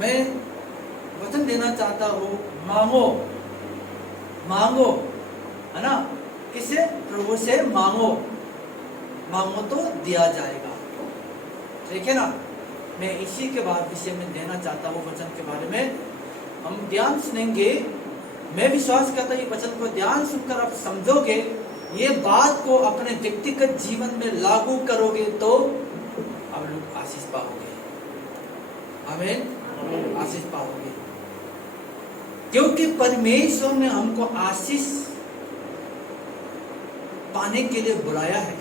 मैं वचन देना चाहता हूँ, मांगो मांगो, है ना। किसे? प्रभु से मांगो, मांगो तो दिया जाएगा। ठीक है ना। मैं इसी के बाद विषय में देना चाहता हूँ, वचन के बारे में हम ध्यान सुनेंगे। मैं विश्वास करता हूँ वचन को ध्यान सुनकर आप समझोगे, ये बात को अपने व्यक्तिगत जीवन में लागू करोगे तो आप लोग आशीष पाओगे। आमीन, आशीष पाओगे। क्योंकि परमेश्वर ने हमको आशीष पाने के लिए बुलाया है।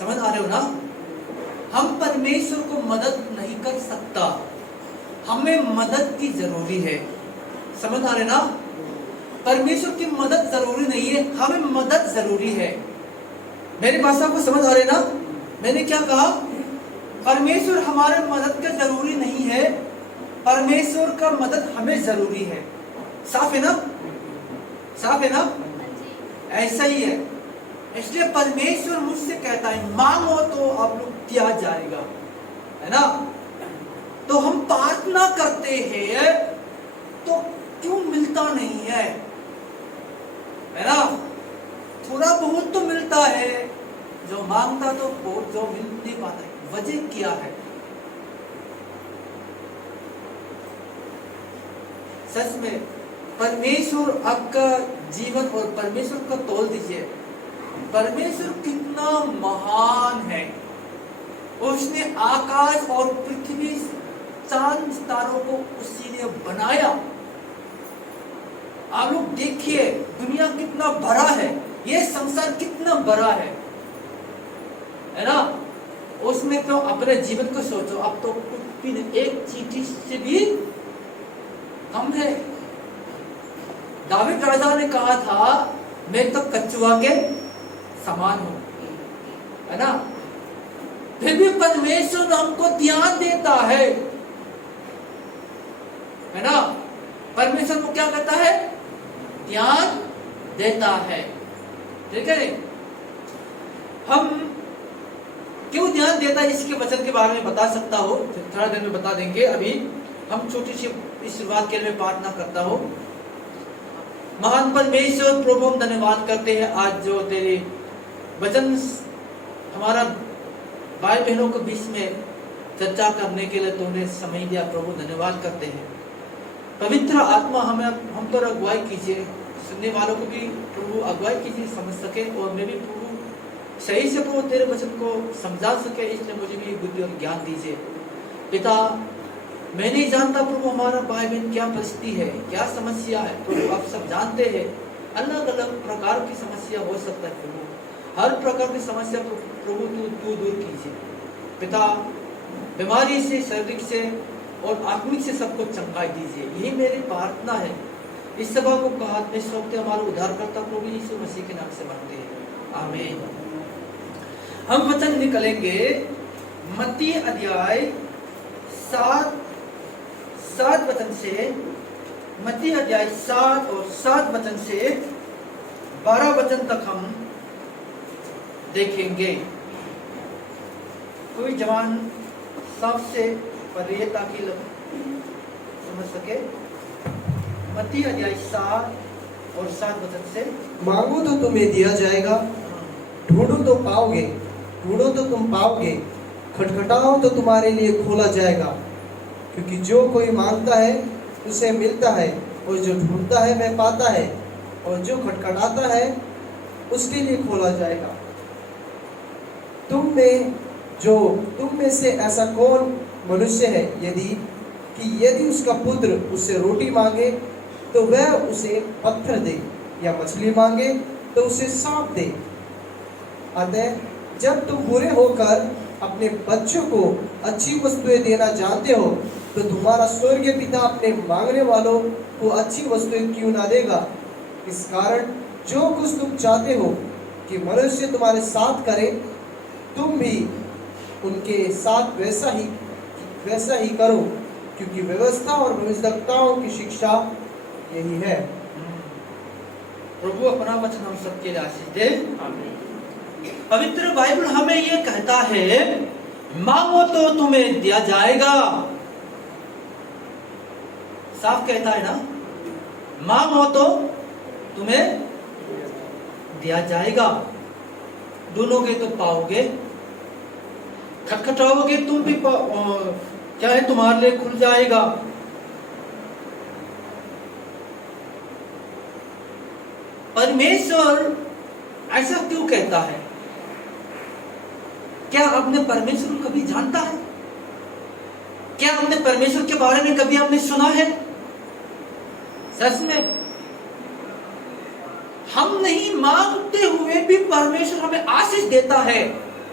समझ आ रहे हो ना। हम परमेश्वर को मदद नहीं कर सकता, हमें मदद की जरूरी है। समझ आ रहे ना। परमेश्वर की मदद जरूरी नहीं है, हमें मदद जरूरी है। मेरी भाषा को समझ आ रहे ना। मैंने क्या कहा? परमेश्वर हमारे मदद का जरूरी नहीं है, परमेश्वर का मदद हमें जरूरी है। साफ है ना, साफ है ना। ऐसा ही है। इसलिए परमेश्वर मुझसे कहता है मांगो तो आप लोग दिया जाएगा, है ना। तो हम प्रार्थना करते हैं तो क्यों मिलता नहीं है ना। थोड़ा बहुत तो मिलता है, जो मांगता तो बहुत, जो मिल नहीं पाता है। वजह क्या है? सच में परमेश्वर आपका जीवन और परमेश्वर का तोल दीजिए। परमेश्वर कितना महान है। उसने आकाश और पृथ्वी, चांद सितारों को उसी ने बनाया। आप लोग देखिए दुनिया कितना बड़ा है, ये संसार कितना बड़ा है ना। उसमें तो अपने जीवन को सोचो, अब तो कुछ भी नहीं, एक चींटी से भी कम है। दाऊद राजा ने कहा था मैं तो कछुआ के समान हूं, है ना। फिर भी परमेश्वर हमको ध्यान देता है ना। परमेश्वर को क्या कहता है? ध्यान देता है। ठीक है। हम क्यों ध्यान देता है इसके वचन के बारे में बता सकता हो, थोड़ा देर में बता देंगे। अभी हम छोटी सी इस शुरुआत के लिए प्रार्थना करता हूँ। महान परमेश्वर प्रभु हम धन्यवाद करते हैं आज जो तेरे वचन हमारा भाई बहनों के बीच में चर्चा करने के लिए तूने समय दिया। प्रभु धन्यवाद करते हैं। पवित्र आत्मा हमें हम तो अगुवाई कीजिए, सुनने वालों को भी प्रभु अगुवाई कीजिए, समझ सके, और मैं भी प्रभु सही से प्रभु तेरे वचन को समझा सके। इसलिए मुझे भी बुद्धि और ज्ञान दीजिए पिता। मैं नहीं जानता प्रभु हमारा भाई बहन क्या परिस्थिति है, क्या समस्या है। प्रभु आप सब जानते हैं, अलग अलग प्रकार की समस्या हो सकता है। प्रभु हर प्रकार की समस्या प्रभु तू दूर कीजिए पिता। बीमारी से, शारीरिक से और आत्मिक से सबको चंगाई दीजिए, यही मेरी प्रार्थना है। इस सभा को हाथ में सौंपते हमारे उद्धारकर्ता प्रभु यीशु मसीह के नाम से मांगते हैं, आमीन। हम वचन निकलेंगे मत्ती अध्याय 7 वचन से, मत्ती अध्याय 7 और 7 वचन से 12 वचन तक हम देखेंगे। कोई जवान सबसे पढ़िए ताकि लोग समझ सके। मत्ती अध्याय 7 और 7 वचन से, मांगो तो तुम्हें दिया जाएगा, ढूंढो तो पाओगे, ढूंढो तो तुम पाओगे, खटखटाओ तो तुम्हारे लिए खोला जाएगा। क्योंकि जो कोई मांगता है उसे मिलता है, और जो ढूंढता है वह पाता है, और जो खटखटाता है उसके लिए खोला जाएगा। तुम में से ऐसा कौन मनुष्य है यदि उसका पुत्र उससे रोटी मांगे तो वह उसे पत्थर दे, या मछली मांगे तो उसे सांप दे। अतः जब तुम बुरे होकर अपने बच्चों को अच्छी वस्तुएं देना जानते हो, तो तुम्हारा स्वर्गीय पिता अपने मांगने वालों को अच्छी वस्तुएं क्यों ना देगा। इस कारण जो कुछ तुम चाहते हो कि मनुष्य तुम्हारे साथ करे, तुम भी उनके साथ वैसा ही करो, क्योंकि व्यवस्था और भविष्यवक्ताओं की शिक्षा यही है। प्रभु अपना वचन हम सबके लिए आशीष दे, आमीन। पवित्र बाइबल हमें ये कहता है मांगो तो तुम्हें दिया जाएगा, साफ कहता है ना, मांगो तो तुम्हें दिया जाएगा, ढूंढोगे तो पाओगे, खटखटाओगे तुम भी क्या है, तुम्हारे लिए खुल जाएगा। परमेश्वर ऐसा क्यों कहता है? क्या आपने परमेश्वर को कभी जानता है? क्या हमने परमेश्वर के बारे में कभी आपने सुना है? सच में हम नहीं मांगते हुए भी परमेश्वर हमें आशीष देता है।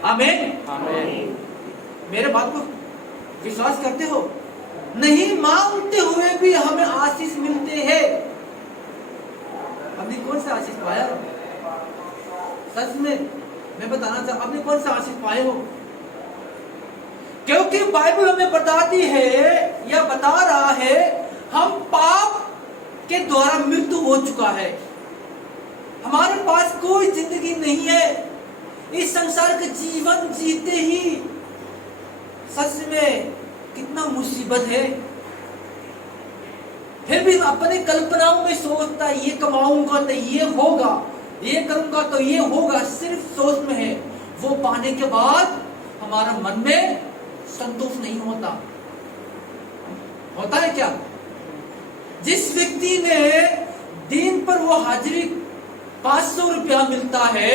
आमीन आमीन। मेरे बात को विश्वास करते हो? नहीं मांगते हुए भी हमें आशीष मिलते हैं। आपने कौन सा आशीष पाया? सच में मैं बताना चाहता, आपने कौन सा आशीष पाए हो? क्योंकि बाइबल हमें बताती है या बता रहा है, हम पाप के द्वारा मृत्यु हो चुका है, हमारे पास कोई जिंदगी नहीं है। इस संसार का जीवन जीते ही सच में कितना मुसीबत है। फिर भी अपने कल्पनाओं में सोचता है, ये कमाऊंगा तो ये होगा, ये करूंगा तो ये होगा, सिर्फ सोच में है। वो पाने के बाद हमारा मन में संतोष नहीं होता। होता है क्या? जिस व्यक्ति ने दिन पर वो हाजिरी 500 रुपया मिलता है,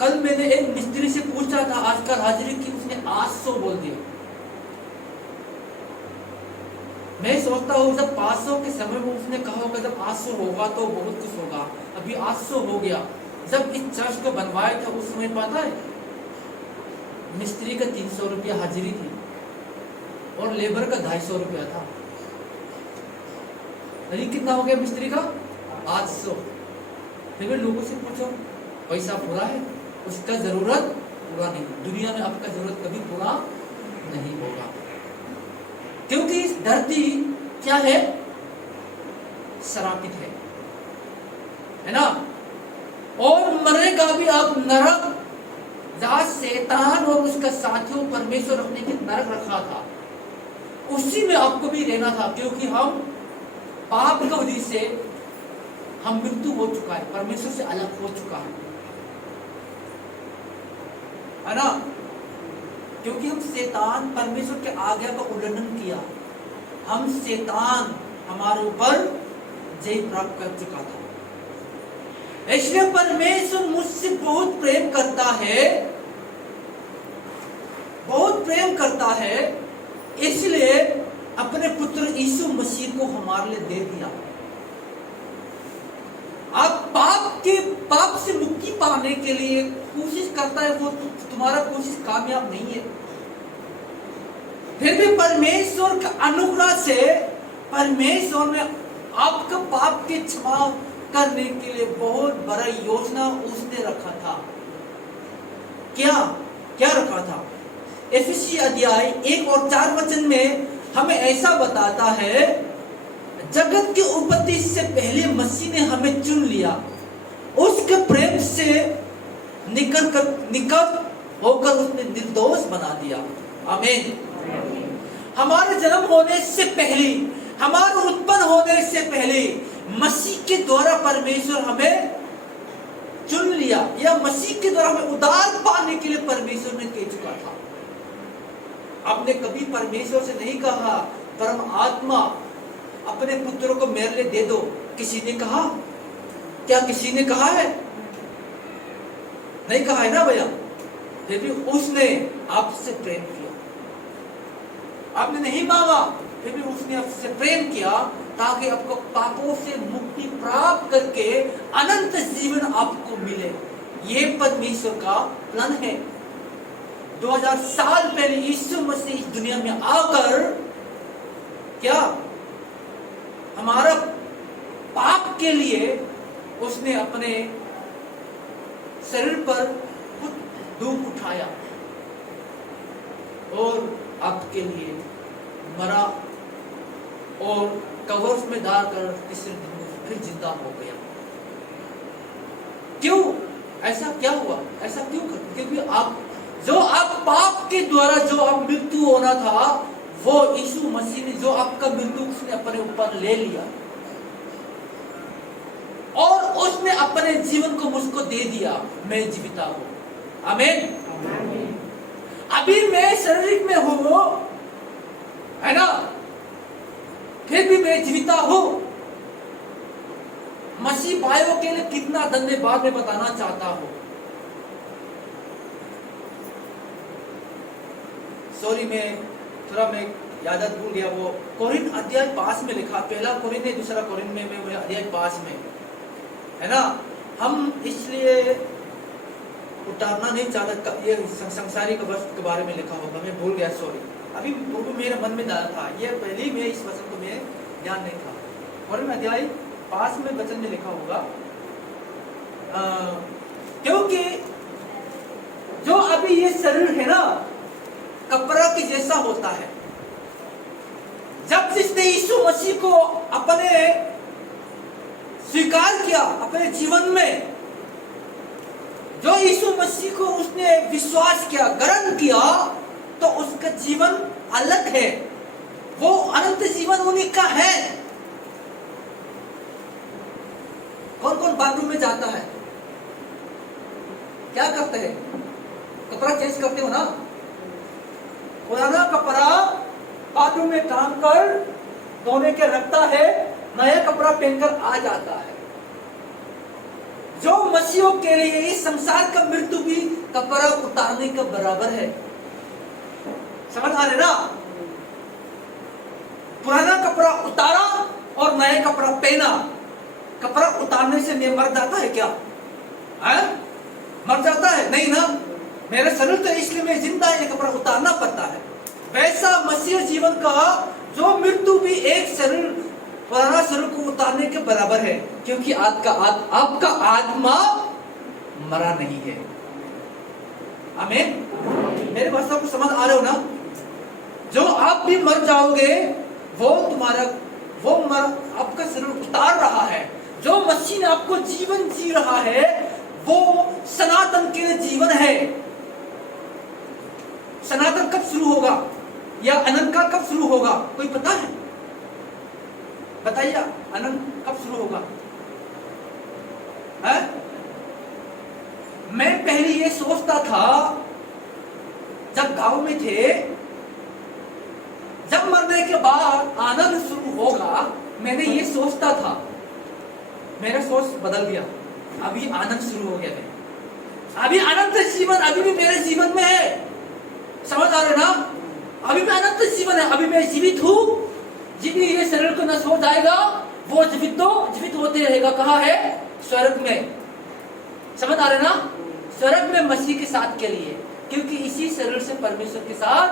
कल मैंने एक मिस्त्री से पूछा था आजकल हाजिरी की, उसने 800 बोल दिया। मैं सोचता हूँ जब 500 के समय में उसने कहा होगा जब 800 होगा तो बहुत कुछ होगा, अभी 800 हो गया। जब इस चर्च को बनवाया था उस समय पता है मिस्त्री का 300 रुपया हाजिरी थी और लेबर का 250 रुपया था। नहीं कितना हो गया मिस्त्री का? 800। फिर भी लोगों से पूछो पैसा पूरा है? उसका जरूरत पूरा नहीं। दुनिया में आपका जरूरत कभी पूरा नहीं होगा, क्योंकि इस धरती क्या है? शरापित है ना? और मरेगा भी आप नरक, जहां शैतान और उसका साथियों परमेश्वर अपने के नरक रखा था, उसी में आपको भी रहना था। क्योंकि हम पाप की वजह से हम मृत्यु हो चुका है, परमेश्वर से अलग हो चुका है ना? क्योंकि हम शैतान परमेश्वर के आज्ञा का उल्लंघन किया, हम शैतान हमारे ऊपर जय प्राप्त कर चुका था। इसलिए परमेश्वर मुझसे बहुत प्रेम करता है, बहुत प्रेम करता है, इसलिए अपने पुत्र यीशु मसीह को हमारे लिए दे दिया। आप पाप से मुक्ति पाने के लिए कोशिश करता है, वो तुम्हारा कोशिश कामयाब नहीं है। फिर भी परमेश्वर का अनुग्रह से परमेश्वर ने आपका पाप के क्षमा करने के लिए बहुत बड़ा योजना उसने रखा था। क्या रखा था? एफिसी अध्याय 1 और 4 वचन में हमें ऐसा बताता है, जगत की उत्पत्ति से पहले मसीह ने हमें चुन लिया, उसके प्रेम से निकट होकर उसने निर्दोष बना दिया। आमीन। हमारे जन्म होने से पहले, हमारे उत्पन्न होने से पहले मसीह के द्वारा परमेश्वर हमें चुन लिया, या मसीह के द्वारा हमें उद्धार पाने के लिए परमेश्वर ने कह चुका था। आपने कभी परमेश्वर से नहीं कहा परम आत्मा अपने पुत्रों को मेरे लिए दे दो? किसी ने कहा? क्या किसी ने कहा है? नहीं कहा है ना भैया। फिर भी उसने आपसे प्रेम किया, आपने नहीं मांगा, फिर भी उसने आपसे प्रेम किया ताकि आपको पापों से मुक्ति प्राप्त करके अनंत जीवन आपको मिले। ये परमेश्वर का प्लान है। 2000 साल पहले यीशु मसीह इस दुनिया में आकर क्या हमारा पाप के लिए उसने अपने शरीर पर खुद दुख उठाया और आपके लिए मरा और कब्र में डालकर तीसरे दिन में फिर जिंदा हो गया। क्यों? ऐसा क्या हुआ? ऐसा क्यों करते? क्योंकि आप पाप के द्वारा जो आप मृत्यु होना था वो यीशु मसीह ने जो आपका मृत्यु उसने अपने ऊपर ले लिया और उसने अपने जीवन को मुझको दे दिया, मैं जीविता हूं। आमीन। अभी मैं शारीरिक में हूं, है ना, फिर भी मैं जीविता हूं। मसीह भाइयों के लिए कितना धन्यवाद मैं बताना चाहता हूं। सॉरी, मैं यादत भूल गया। वो कोरिन अध्याय 5 में लिखा, पहला कोरिन है, दूसरा कोरिन में अध्याय 5 में, है ना। हम इसलिए उतारना नहीं चाहता, ये संसारी के बारे में लिखा होगा, मैं भूल गया, सॉरी। अभी प्रभु मेरे मन में डाला था, ये पहले में इस वचन को मैं ध्यान नहीं था। कोरिन अध्याय 5 में वचन में लिखा होगा, क्योंकि जो अभी ये शरीर है ना, कपड़ा के जैसा होता है। जब जिसने यीशु मसीह को अपने स्वीकार किया अपने जीवन में, जो यीशु मसीह को उसने विश्वास किया, ग्रहण किया, तो उसका जीवन अलग है, वो अनंत जीवन उन्हीं का है। कौन कौन बाथरूम में जाता है, क्या करते हैं? कपड़ा चेंज करते हो ना। पुराना कपड़ा बाथरूम में काम कर धोने के रखता है, नया कपड़ा पहनकर आ जाता है। जो मसीहों के लिए इस संसार का मृत्यु भी कपड़ा उतारने के बराबर है। समझ आ रहे ना? पुराना कपड़ा उतारा और नया कपड़ा पहना। कपड़ा उतारने से मैं मर जाता है क्या? है? मर जाता है? नहीं ना। मेरा शरीर तो इसलिए मैं जिंदा है, कपड़ा उतारना पड़ता है। वैसा मसीह जीवन का जो मृत्यु भी एक शरीर, पुराना शरीर को उतारने के बराबर है, क्योंकि आपका आत्मा मरा नहीं है। आमीन। मेरे भाषा को समझ आ रहे हो ना? जो आप भी मर जाओगे, वो आपका शरीर उतार रहा है। जो मसीह ने आपको जीवन जी रहा है, वो सनातन के लिए जीवन है। सनातन कब शुरू होगा या अनंत काल कब शुरू होगा, कोई पता है? बताइए, अनंत कब शुरू होगा? है? मैं पहले ये सोचता था, जब गांव में थे, जब मरने के बाद आनंद शुरू होगा, मैंने ये सोचता था। मेरा सोच बदल गया, अभी आनंद शुरू हो गया है। अभी अनंत जीवन अभी भी मेरे जीवन में है। समझ आ रहे ना? अभी भी अनंत जीवन है, अभी मैं जीवित हूं। जिन ये शरीर को नष्ट हो जाएगा, वो जीवित होते रहेगा। कहाँ है? स्वर्ग में। समझ आ रहे ना? स्वर्ग में मसीह के साथ के लिए, क्योंकि इसी शरीर से परमेश्वर के साथ,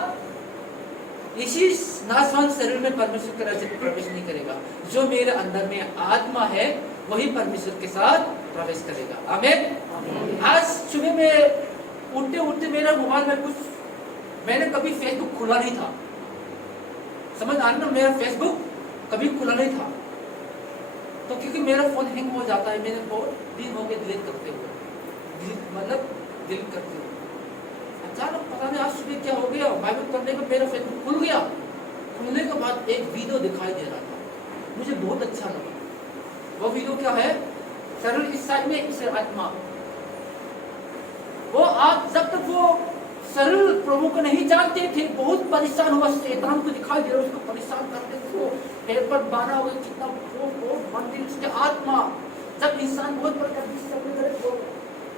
इसी नाशवान शरीर में परमेश्वर के राज्य में प्रवेश नहीं करेगा। जो मेरे अंदर में आत्मा है, वही परमेश्वर के साथ प्रवेश करेगा। आमीन। आज सुबह में उठते मेरा मोबाइल में कुछ, मैंने कभी फेसबुक खुला नहीं था। समझ आ रहा ना? मेरा फेसबुक कभी खुला नहीं था, तो क्योंकि मेरा फोन हैंग हो जाता है। मैंने बहुत दिन हो गए डिलीट करते हुए, डिलीट करते हुए। अचानक पता नहीं आज सुबह क्या हो गया, बाइबल पढ़ने का मेरा फेसबुक खुल गया। खुलने के बाद एक वीडियो दिखाई दे रहा था, मुझे बहुत अच्छा लगा। वो वीडियो क्या है? शरीर इस साइड में, इस आत्मा। वो आज जब तक वो शरीर प्रभु को नहीं जानते थे, बहुत परेशान हुआ। शैतान को दिखाई दे रहा, उसको परेशान करते, उसको पैर पर बांधा हुआ, कितना मंदिर उसके आत्मा। जब इंसान बहुत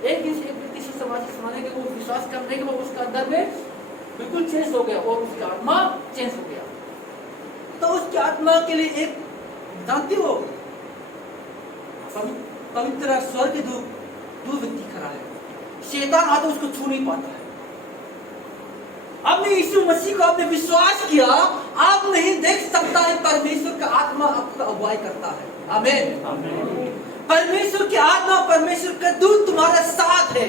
एक दिन से एक व्यक्ति से समाने के वो विश्वास करने के, वो उसका अंदर में बिल्कुल चेंज हो गया और उसकी आत्मा चेंज हो गया। तो उसकी आत्मा के लिए एक, जानती हो, पवित्र स्वर्ग दो व्यक्ति खड़ा है। शैतान आता उसको छू नहीं पाता है। आपने यीशु मसीह को आपने विश्वास किया, आप नहीं देख सकता है, परमेश्वर का आत्मा आपका अगुवाई करता है। आमीन। परमेश्वर की आत्मा, परमेश्वर का दूत तुम्हारा साथ है।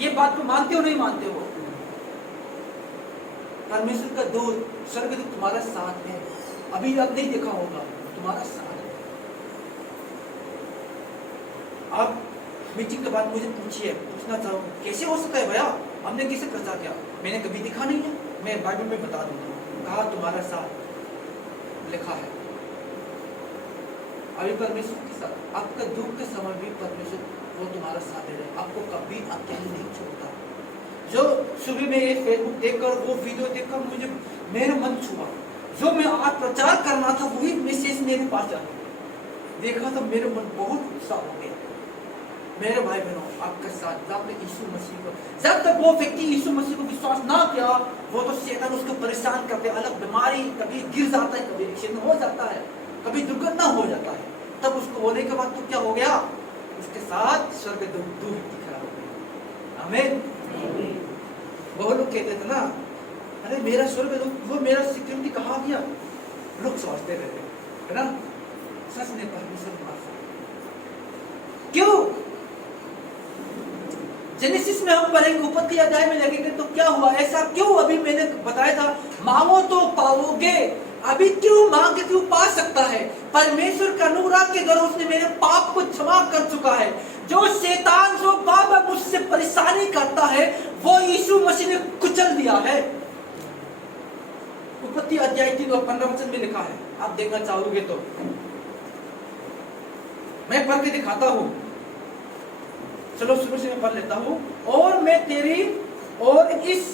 ये बात को मानते हो नहीं मानते हो? परमेश्वर का दूत, स्वर्गदूत तुम्हारा साथ है। अभी आप नहीं देखा होगा, तुम्हारा साथ है। आप मीटिंग के बाद मुझे पूछना चाहो कैसे हो सकता है भैया, हमने किसे प्रचार किया? मैंने कभी दिखा नहीं है, मैं बाइबल में बता दूंगा। कहा तुम्हारा साथ लिखा है। अभी परमेश्वर के साथ आपका दुख के समय भी परमेश्वर वो तुम्हारा साथ दे रहे, आपको कभी अकेले नहीं छोड़ता। जो सुबह में ये फेसबुक देखकर वो वीडियो देखकर मुझे मेरा मन छुआ, जो मैं आज प्रचार करना था वही मैसेज मेरे पास आ देखा तो मेरे मन बहुत उत्साह हो गया। मेरे भाई बहनों, आपके साथ जब आपने यीशु मसीह को, जब तक वो व्यक्ति यीशु मसीह को विश्वास ना किया, वो तो शैतान उसको परेशान करते, अलग बीमारी, कभी गिर जाता है, कभी एक्सीडेंट हो जाता है, कभी दुर्घटना हो जाता है। तब उसको होने के बाद तो क्या हो गया, उसके साथ स्वर्ग दो व्यक्ति खड़ा हो गए। आमीन। वो लोग कहते थे ना, अरे मेरा स्वर्ग वो मेरा सिक्योरिटी कहाँ गया, लोग सोचते रहते है ना। सच में परमेश्वर क्यों? जेनेसिस में हम पढ़ेंगे, उत्पत्ति अध्याय में लगेंगे तो क्या हुआ, ऐसा क्यों? अभी मैंने बताया था, मांगो तो पाओगे। अभी क्यों मांगे, क्यों पा सकता है? परमेश्वर का अनुग्रह के द्वारा उसने मेरे पाप को क्षमा कर चुका है। जो शैतान जो बार बार मुझसे परेशानी करता है, वो यीशु मसीह ने कुचल दिया है। उत्पत्ति अध्याय 3 और 15 वचन में लिखा है, आप देखना चाहोगे तो मैं पढ़ के दिखाता हूं। चलो शुरू से मैं पढ़ लेता हूं। और मैं तेरी और इस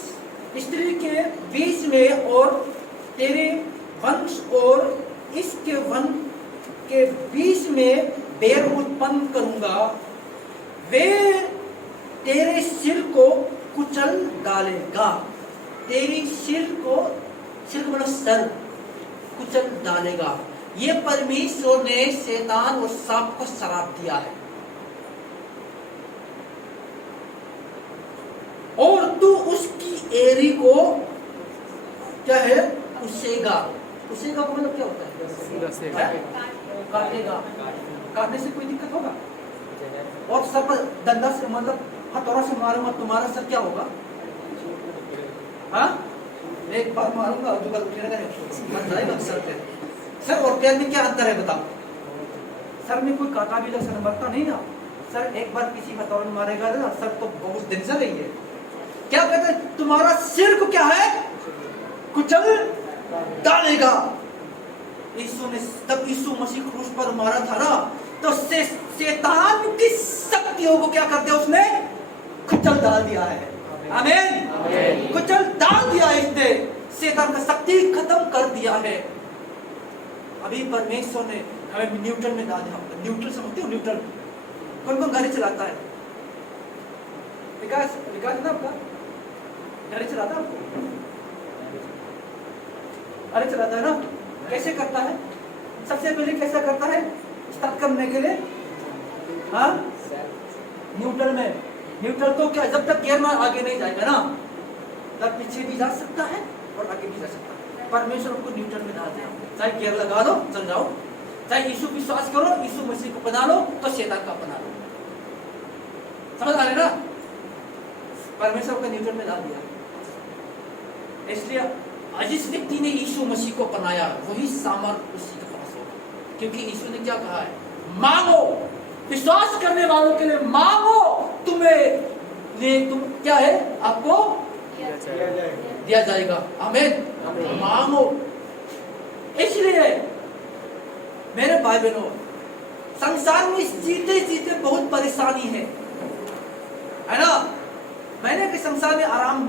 स्त्री के बीच में और तेरे वंश और इसके वंश के बीच में बैर उत्पन्न करूंगा, वे तेरे सिर को कुचल डालेगा। तेरी सिर मतलब सर कुचल डालेगा। ये परमेश्वर ने शैतान और सांप को श्राप दिया है। और तू उसकी एरी को क्या है, उसेगा। उसेगा का मतलब क्या होता है? काटेगा। काटने से कोई दिक्कत होगा? और सर पर डंडा से मतलब हथौड़ा से मारूंगा, तुम्हारा सर क्या होगा? हाँ, एक बार मारूंगा दो बार उठेगा नहीं, सर पे। सर और पैर में क्या अंतर है बताओ? सर में कोई काटा भी सर मरता नहीं ना। सर एक बार किसी हथौड़ा में मारेगा ना, सर तो बहुत दिन से रही है। क्या कहते हैं, तुम्हारा सिर को क्या है, कुचल डालेगा। यीशु ने तब यीशु मसीह क्रूस पर मारा था ना, तो शैतान की शक्तियों को क्या कर दिया उसने, कुचल डाल दिया है। आमीन। कुचल डाल दिया है इसने, शैतान का शक्ति खत्म कर दिया है। अभी परमेश्वर ने हमें न्यूटन में डाल दिया। न्यूटन समझते हो? न्यूटन कौन कौन गाड़ी चलाता है? विकास ना आपका गाड़ी चलाता है? अरे चलाता है ना? कैसे करता है? सबसे पहले कैसा करता है स्टार्ट करने के लिए? हाँ, न्यूट्रल में। न्यूट्रल तो क्या, जब तक गियर में आगे नहीं जाएगा ना, तब पीछे भी जा सकता है और आगे भी जा सकता है। परमेश्वर को न्यूट्रल में डाल दिया। चाहे गियर लगा दो चल जाओ, चाहे यीशु विश्वास करो, यीशु मसीह को बना लो, तो शैतान का बना लो। समझ आ रहे ना? परमेश्वर को न्यूट्रल में डाल दिया। इसलिए जिस व्यक्ति ने यीशु मसीह को अपनाया वही सामर्थ उसी के पास होगा। क्योंकि यीशु ने क्या कहा है, मांगो, विश्वास करने वालों के लिए मांगो, तुम क्या है, आपको दिया जाएगा। आमीन। मांगो। इसलिए मेरे भाई बहनों, संसार में जीते जीते बहुत परेशानी है ना। मैंने के संसार में आराम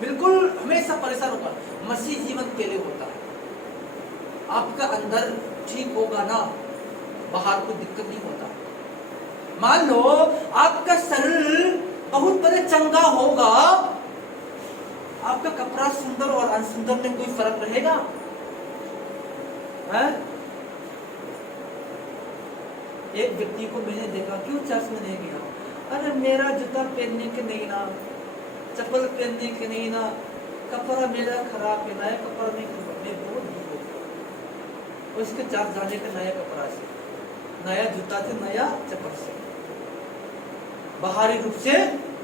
बिल्कुल हमेशा परेशान होता है, मसीह जीवन के लिए होता है। आपका अंदर ठीक होगा ना, बाहर को दिक्कत नहीं होता। मान लो आपका शरीर बहुत बड़े चंगा होगा, आपका कपड़ा सुंदर और अनसुंदर में कोई फर्क रहेगा? है? एक व्यक्ति को मैंने देखा, क्यों चर्च में नहीं गया? अरे मेरा जूता पहनने के नहीं ना, चप्पल पहनने के नहीं ना, कपड़ा मेरा खराब है, नया कपड़ा नहीं खरीदने बहुत दूर। उसके चर्च जाने का नया कपड़ा से, नया जूता से, नया चप्पल से, बाहरी रूप से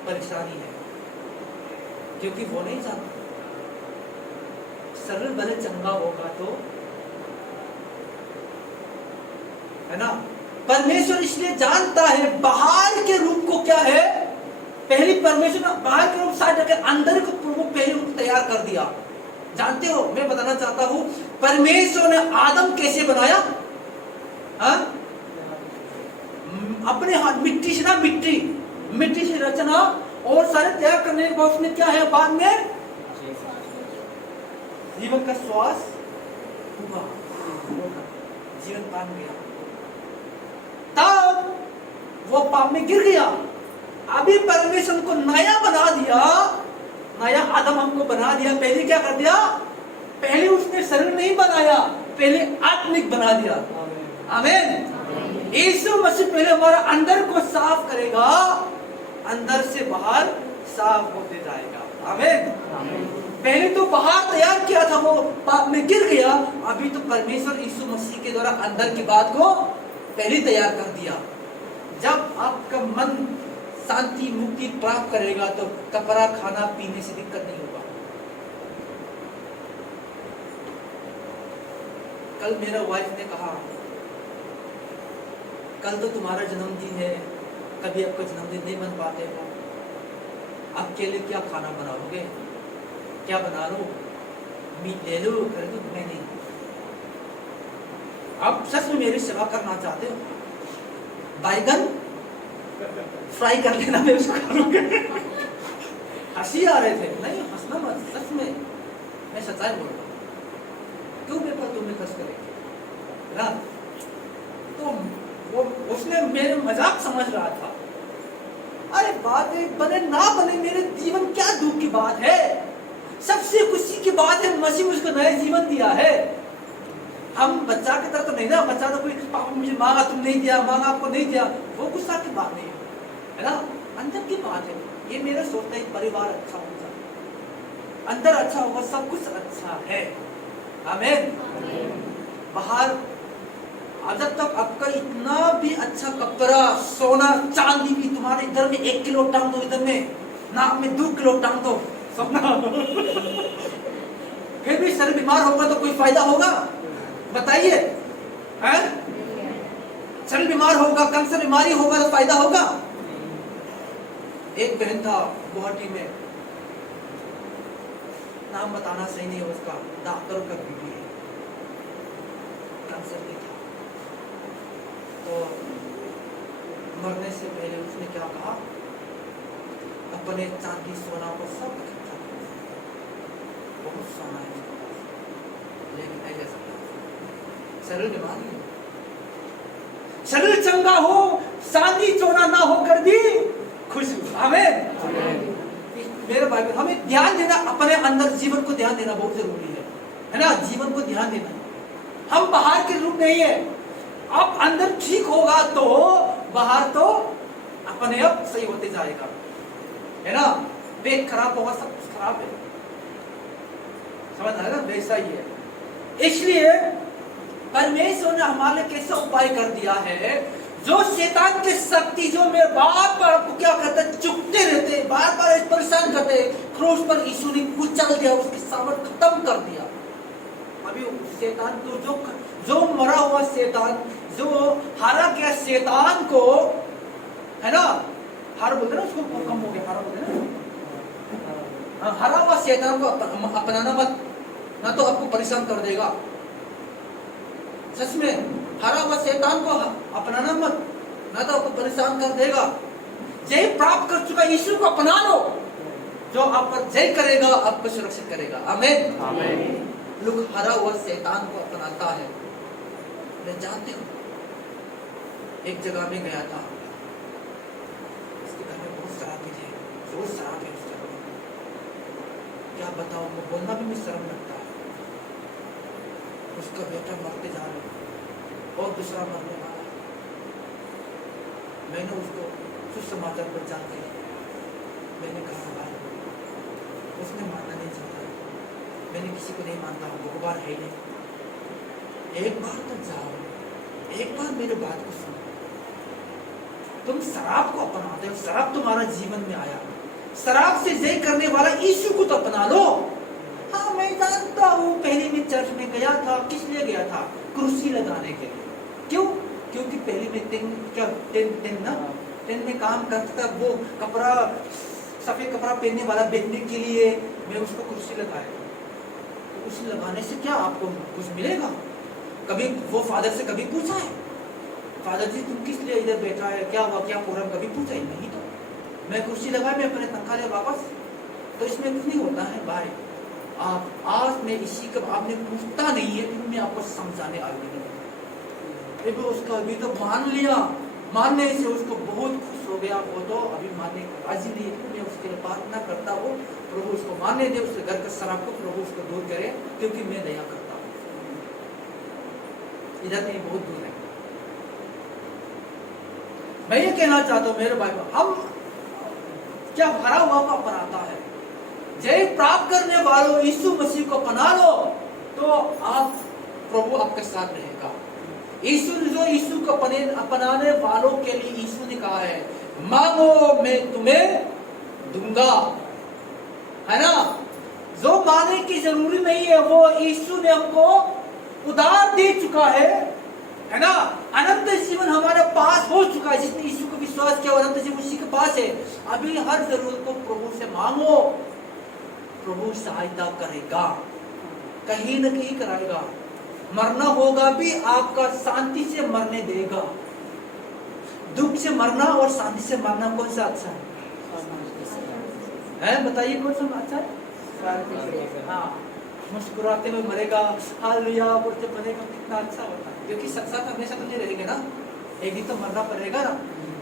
परेशानी है, क्योंकि वो नहीं जानता। शरीर भले चंगा होगा तो है ना। परमेश्वर इसलिए जानता है बाहर के रूप को क्या है, पहले परमेश्वर ने बाहर के रूप साइड रखे, अंदर को पहले रूप तैयार कर दिया। जानते हो, मैं बताना चाहता हूं परमेश्वर ने आदम कैसे बनाया? हाँ? अपने हाथ मिट्टी से ना, मिट्टी से रचना और सारे त्याग करने के बाद उसने क्या है बाद में जीवन का श्वास हुआ, जीवन पान गया, तब वो पाप में गिर गया। अभी परमेश्वर को नया बना दिया, नया आदम हमको बना दिया। पहले क्या कर दिया? पहले उसने शरीर नहीं बनाया, पहले आत्मिक बना दिया। आमीन। यीशु मसीह पहले हमारा अंदर को साफ करेगा, अंदर से बाहर साफ होते जाएगा। आमीन। पहले तो बाहर तैयार किया था, वो पाप में गिर गया। अभी तो परमेश्वर यीशु मसीह के द्वारा अंदर की बात को पहले तैयार कर दिया। जब आपका मन शांति मुक्ति प्राप्त करेगा तो कपड़ा खाना पीने से दिक्कत नहीं होगा। कल मेरा वाइफ ने कहा, कल तो तुम्हारा जन्मदिन है, कभी आपका जन्मदिन नहीं बन पाते हो, अकेले क्या खाना बनाओगे? क्या बना लो? मीट ले लो, कर दो। मैं नहीं। आप सच में मेरी सेवा करना चाहते हो? बैगन फ्राई कर लेना, मैं उसको करूँगा। हंसी आ रहे थे। नहीं हंसना मत, सच में मैं सच्चाई बोल रहा हूँ। क्यों मेरे पर तुम्हें खर्च करेंगे ना? तो वो उसने मेरे मजाक समझ रहा था। अरे बात बने ना बने, मेरे जीवन क्या दुख की बात है? सबसे खुशी की बात है मसीह मुझको नया जीवन दिया है। हम बच्चा की तरह तो नहीं ना, बच्चा तो कोई पापा मुझे मांगा तुम नहीं दिया, मांगा आपको नहीं दिया, वो गुस्सा की बात नहीं है ना, अंदर की बात है। ये मेरा सोचना है, परिवार अच्छा होगा, अंदर अच्छा होगा, सब कुछ अच्छा है। आमीन। बाहर जब तक आपका इतना भी अच्छा कपड़ा सोना चांदी भी तुम्हारे इधर में 1 किलो टांग दो, इधर में नाक में 2 किलो टांग दो सोना, फिर भी शरीर बीमार होगा तो कोई फायदा होगा? बताइए। शरीर बीमार होगा, कैंसर बीमारी होगा तो फायदा होगा? एक बहन था गुवाहाटी में, नाम बताना सही नहीं है उसका, डॉक्टर का बीवी है, कैंसर की था। तो मरने से पहले उसने क्या कहा? अपने चांदी सोना को सब इकट्ठा कर, बहुत सोना है लेकिन नहीं ले सकता, शरीर बीमारी है। शरीर चंगा हो, चांदी सोना ना होकर भी खुश हो। आमीन। मेरे भाई, हमें ध्यान देना, अपने अंदर जीवन को ध्यान देना बहुत जरूरी है ना? जीवन को ध्यान देना। हम बाहर के रूप नहीं है, अब अंदर ठीक होगा तो बाहर तो अपने आप सही होते जाएगा, है ना? पेट खराब होगा, सब कुछ खराब है, समझ आया ना? वैसा ही है। इसलिए परमेश्वर ने हमारे कैसा उपाय कर दिया है, जो शैतान की शक्ति जो मेरे बार बार आपको क्या करते हैं, चुपते रहते, बार बार परेशान करते, क्रूस पर यीशु ने कुचल दिया, उसकी सामर्थ खत्म कर दिया। अभी शैतान तो जो मरा हुआ शैतान, जो हारा गया शैतान को, है ना, हार बोलते ना उसको, कम हो गया, हारा बोलते ना, हरा हुआ शैतान को अपनाना मत, ना तो आपको परेशान कर देगा। सच में हरा हुआ शैतान को अपनाना मत, ना तो आपको परेशान कर देगा। जय प्राप्त कर चुका यीशु को अपना लो, जो आप पर जय करेगा, आपको सुरक्षित करेगा। आमीन। आमीन। लोग हरा हुआ शैतान को अपनाता है। मैं जानती हूँ, एक जगह में गया था, उसके घर में बहुत शराबी थे, रोज शराब है उसके घर में। क्या बताओ, मैं बोलना भी मुझे शर्म लगता है। उसका बेटा मरते जा रहा है और दूसरा मरने वाला है। मैंने उसको सुसमाचार पर जान के मैंने कहा, भाई, उसने मानना नहीं चाहता, मैंने किसी को नहीं मानता, भगवान है नहीं, एक बार तो जाओ, एक बार मेरे बात को सुनो। तुम शराब को अपनाते हो, शराब तुम्हारा जीवन में आया, शराब से जय करने वाला यीशु को तो अपना लो। हाँ, मैं जानता हूँ, पहले मैं चर्च में गया था, किस लिए गया था? कुर्सी लगाने के लिए। क्यों? क्योंकि पहले में टेन में काम करता था, वो कपड़ा, सफेद कपड़ा पहनने वाला बेचने के लिए मैं उसको कुर्सी लगाया। कुर्सी लगाने से क्या आपको कुछ मिलेगा? कभी वो फादर से कभी पूछा है, फादर जी तुम किस लिए इधर बैठा है, क्या हुआ, क्या प्रोग्राम, कभी पूछा ही नहीं? तो मैं कुर्सी लगा, मैं अपने तनख्वाह ले वापस, तो इसमें कुछ नहीं होता है भाई। आप आज में इसी का आपने पूछता नहीं है, फिर मैं आपको समझाने आगे नहीं, उसका अभी तो मान लिया, मानने से उसको बहुत खुश हो गया, वो तो अभी मानने को राजी नहीं है, मैं उसके लिए बात ना करता हूँ, प्रभु उसको मानने दे, उसके घर का शराब को प्रभु उसको दूर करे, क्योंकि मैं दया करता हूँ। इधर नहीं, बहुत दूर है। मैं ये कहना चाहता हूँ मेरे भाई, हम क्या हरा हुआ को अपनाता है, जय प्राप्त करने वालों यीशु मसीह को अपना लो, तो आप प्रभु आपके साथ रहेगा। यीशु को अपनाने वालों के लिए यीशु ने कहा है, मांगो मैं तुम्हें दूंगा, है ना? जो मांगने की जरूरी नहीं है, वो यीशु ने हमको उधार दे चुका है ना? अनंत जीवन हमारे पास हो चुका है, जिसने यीशु को विश्वास किया, अनंत जीवन उसी के पास है। अभी हर जरूरत को प्रभु से मांगो, प्रभु सहायता करेगा, कहीं न कहीं कराएगा। मरना होगा भी आपका, शांति से मरने देगा। दुख से मरना और शांति से मरना कौन सा अच्छा है? बताइए कौन सा अच्छा है? हाँ, मुस्कुराते हुए मरेगा, हालेलुया बोलते मरेगा, कितना अच्छा होता है। क्योंकि साथ हमेशा तो नहीं रहेंगे ना, एक दिन तो मरना पड़ेगा ना।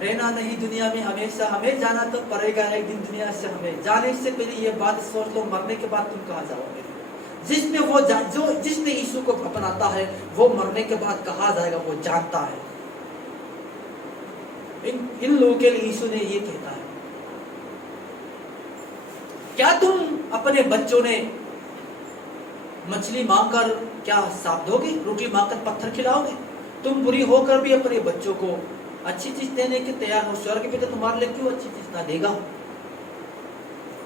रहना नहीं दुनिया में हमेशा, हमें जाना तो पड़ेगा एक दिन दुनिया से। हमें जाने से पहले ये बात सोच लो, मरने के बाद तुम कहाँ जाओगे? जिसने यीशु को अपनाता है, वो मरने के बाद कहाँ जाएगा वो जानता है। इन लोगों के लिए यीशु ने ये कहता है, क्या तुम अपने बच्चों ने मछली मांगकर क्या साफ दोगे, रोटी मांगकर पत्थर खिलाओगे? तुम बुरी होकर भी अपने बच्चों को अच्छी चीज देने के तैयार हो, स्वर्ग पिता तुम्हारे लिए क्यों अच्छी चीज ना देगा?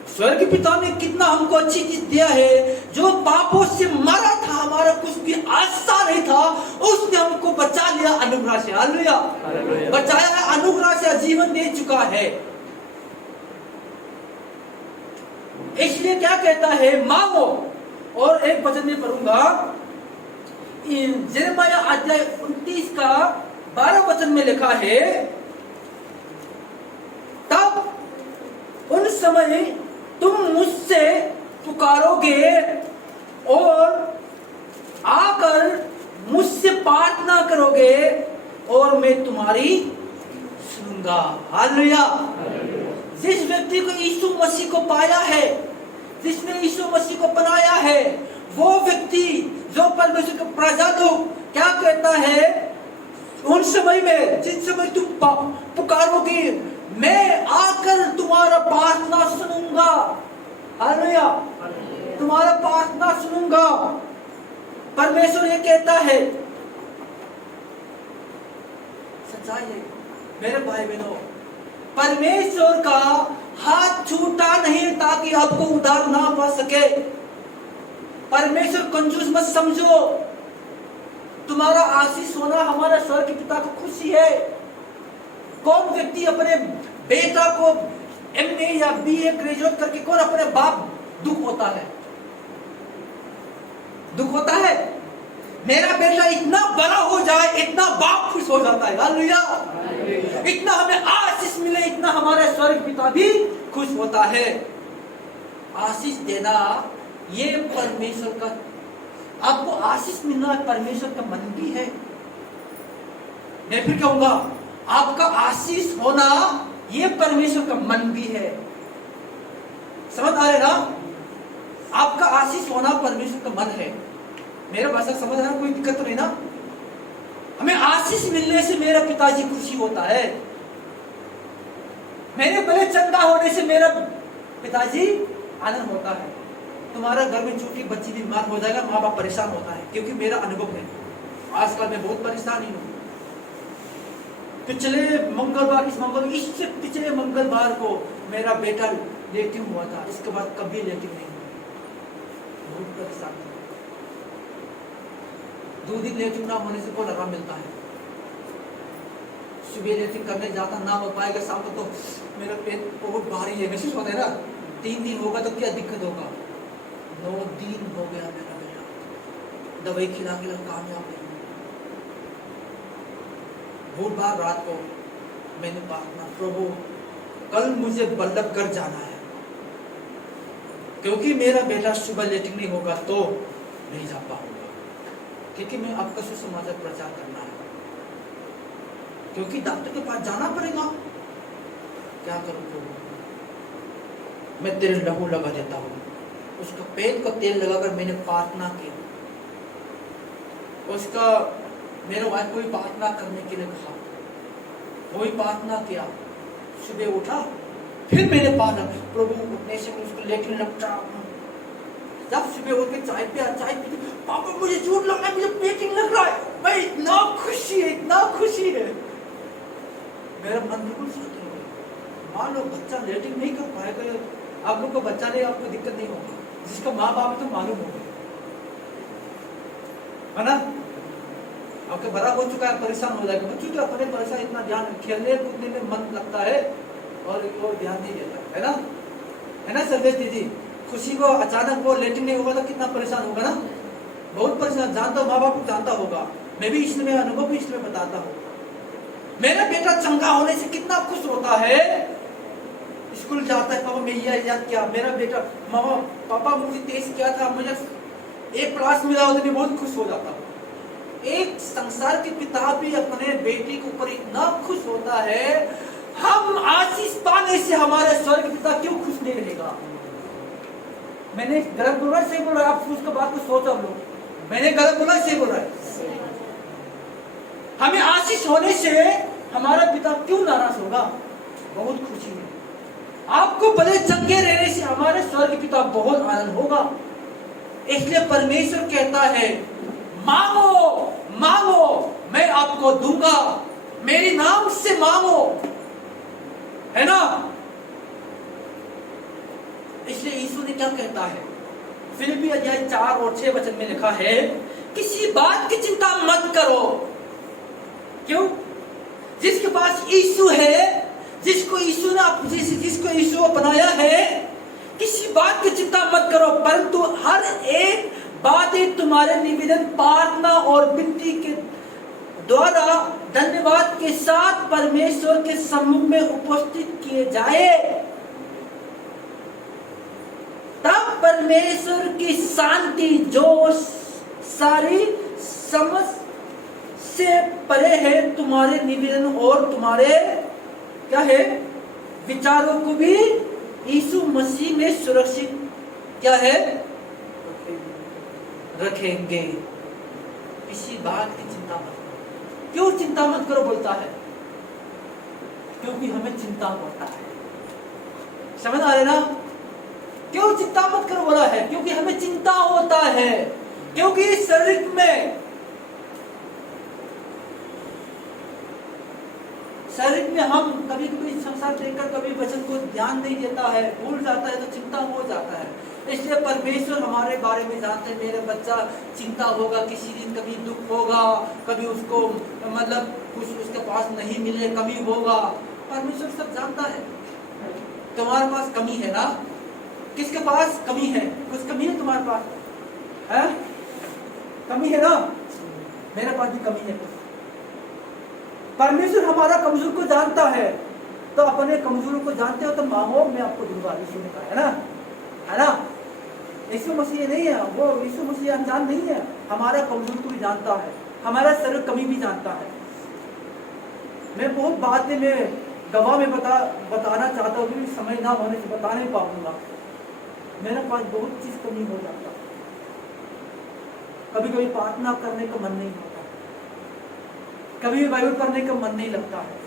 स्वर्ग पिता ने कितना हमको अच्छी चीज दिया है। जो पापों से मरा था, हमारा कुछ भी आशा नहीं था, उसने हमको बचा लिया अनुग्रह से। हालेलुया, बचाया है अनुग्रह से, जीवन दे चुका है। इसलिए क्या कहता है, मांगो। और एक वचन में पढ़ूंगा, यिर्मयाह अध्याय 29 का 12 वचन में लिखा है, तब उन समय तुम मुझसे पुकारोगे और आकर मुझसे प्रार्थना करोगे और मैं तुम्हारी सुनूंगा। हालेलुया। जिस व्यक्ति को यीशु मसीह को पाया है, जिसने यीशु मसीह को अपनाया है, वो व्यक्ति जो परमेश्वर का प्रजा लोग क्या कहता है, उन समय में जिस समय तुम पुकारोगे, मैं आकर तुम्हारा प्रार्थना सुनूंगा। हालेलुया, तुम्हारा प्रार्थना सुनूंगा। परमेश्वर ये कहता है, सच्चाई है मेरे भाई बहनों। परमेश्वर का हाथ छूटा नहीं ताकि आपको उधार ना पा सके। परमेश्वर कंजूस मत समझो। तुम्हारा आशीष होना हमारा स्वर्ग पिता को खुशी है। कौन व्यक्ति अपने बेटा को एमए या बीए ग्रेजुएट करके, कौन अपने बाप दुख होता है? दुख होता है? मेरा बेटा इतना बड़ा हो जाए, इतना बाप खुश हो जाता है। हालेलुया। इतना हमें आशीष मिले, इतना हमारा स्वर्ग पिता भी खुश होता है। आशीष देना ये परमेश्वर का, आपको आशीष मिलना परमेश्वर का मन भी है। मैं फिर कहूंगा, आपका आशीष होना ये परमेश्वर का मन भी है। समझ आ रहे ना? आपका आशीष होना परमेश्वर का मन है। मेरा भाषा समझ रहा, कोई दिक्कत तो नहीं ना? हमें आशीष मिलने से मेरा पिताजी खुशी होता है। मेरे बड़े चंगा होने से मेरा पिताजी आनंद होता है। तुम्हारा घर में छोटी बच्ची बीमार हो जाएगा, माँ बाप परेशान होता है, क्योंकि मेरा अनुभव है। आजकल मैं बहुत परेशान ही हूँ। पिछले मंगलवार, इससे पिछले मंगलवार को मेरा बेटा लेटिव हुआ था। इसके बाद कभी लेटिव नहीं हुआ। बहुत परेशान था। 2 दिन लेटिव ना होने से बहुत आराम मिलता है। सुबह लेटिव करने जाता, ना हो पाएगा, शाम को तो मेरा पेट बहुत भारी है, महसूस होता है ना। 3 दिन होगा तो क्या दिक्कत होगा? 9 दिन हो गया मेरा बेटा दवाई खिला के कामयाब नहीं हुआ। बहुत बार रात को मैंने प्रार्थना, प्रभु कल मुझे बल्लभगढ़ जाना है, क्योंकि मेरा बेटा सुबह लेटिंग नहीं होगा तो नहीं जा पाऊंगा, क्योंकि मैं आपका सुसमाचार प्रचार करना है, क्योंकि डॉक्टर के पास जाना पड़ेगा। क्या करूं प्रभु? मैं तेरे लहू लगा देता हूँ। उसका पेट को तेल लगाकर मैंने प्रार्थना की। उसका मेरे वाइफ को भी प्रार्थना करने के लिए कहा, वो भी प्रार्थना किया। सुबह उठा, फिर मैंने प्रार्थना, प्रभु उठने से मैं उसको लेकर लपटा। जब सुबह उठ के चाय पी, पापा मुझे चोट लग रहा है, मुझे पेटिंग लग रहा है, मैं इतना खुशी है। मेरा मन बिल्कुल शांत हो गया। मान लो बच्चा लेटिंग नहीं कर पाएगा, आप लोग को बच्चा नहीं, आपको दिक्कत नहीं होगी, जिसका माँ बाप तो मालूम होगा, है ना? आपके बड़ा हो चुका है, परेशान हो जाएगा। बच्चों तो अपने परेशान, इतना ध्यान खेलने कूदने में मन लगता है और वो ध्यान नहीं देता, है ना सर्वेश दीदी? खुशी को अचानक वो लेटिंग नहीं होगा तो कितना परेशान होगा ना, बहुत परेशान। जानता हूँ, माँ बाप को जानता होगा, मैं भी इसलिए अनुभव भी इसलिए बताता हूँ। मेरा बेटा चंगा होने से कितना खुश होता है, स्कूल जाता है, पापा मैं याद किया, मेरा बेटा मामा पापा मुझे टेस्ट किया था, मुझे एक क्लास मिला हो तो मैं बहुत खुश हो जाता हूँ। एक संसार के पिता भी अपने बेटी के ऊपर इतना खुश होता है, हम आशीष पाने से हमारे स्वर्ग पिता क्यों खुश नहीं रहेगा? मैंने गलत बोला है, सही बोल रहा है? आप उसका बात को सोचो आप लोग, मैंने गलत बोला है, सही बोल रहा है? हमें आशीष होने से हमारा पिता क्यों नाराज होगा? बहुत खुशी है। आपको भले चंगे रहने से हमारे स्वर्ग पिता बहुत आनंद होगा। इसलिए परमेश्वर कहता है, मांगो मांगो मैं आपको दूंगा, मेरे नाम से मांगो, है ना? इसलिए यीशु ने क्या कहता है, फिलिप्पी अध्याय 4 और 6 वचन में लिखा है, किसी बात की चिंता मत करो। क्यों? जिसके पास यीशु है, जिसको यीशु बनाया है, किसी बात की चिंता मत करो, परंतु हर एक बात तुम्हारे निवेदन, प्रार्थना और विनती के द्वारा धन्यवाद के साथ परमेश्वर के सम्मुख में उपस्थित किए जाए, तब परमेश्वर की शांति जो सारी समझ से परे है, तुम्हारे निवेदन और तुम्हारे क्या है विचारों को भी यीशु मसीह में सुरक्षित क्या है रखेंगे। किसी बात की चिंता मत करो। क्यों चिंता मत करो बोलता है? क्योंकि हमें चिंता होता है। समझ आ रहे ना? क्यों चिंता मत करो बोला है? क्योंकि हमें चिंता होता है, क्योंकि इस शरीर में हम कभी कभी संसार देखकर कभी वचन को ध्यान नहीं देता है, भूल जाता है, तो चिंता हो जाता है। इसलिए परमेश्वर हमारे बारे में जानते हैं, मेरा बच्चा चिंता होगा, किसी दिन कभी दुख होगा, कभी उसको मतलब कुछ उसके पास नहीं मिले, कमी होगा। परमेश्वर सब जानता है। तुम्हारे पास कमी है ना? किसके पास कमी है? कुछ कमी है तुम्हारे पास? है कमी है ना? मेरे पास भी कमी है। परमेश्वर हमारा कमजोर को जानता है, तो अपने कमजोरों को जानते हो तो मांगो, मैं आपको दूंगा। यीशु ने कहा है ना? यीशु मसीह नहीं है वो, यीशु मसीह अनजान नहीं है, हमारा कमजोर को भी जानता है, हमारा शरीर कमी भी जानता है। मैं बहुत बातें में गवाह में बताना चाहता हूँ, क्योंकि समय ना होने से बता नहीं पाऊंगा। मेरे पास बहुत चीज कमी हो जाता है। कभी कभी प्रार्थना करने का मन नहीं होता, कभी भी बाइबल पढ़ने का मन नहीं लगता है।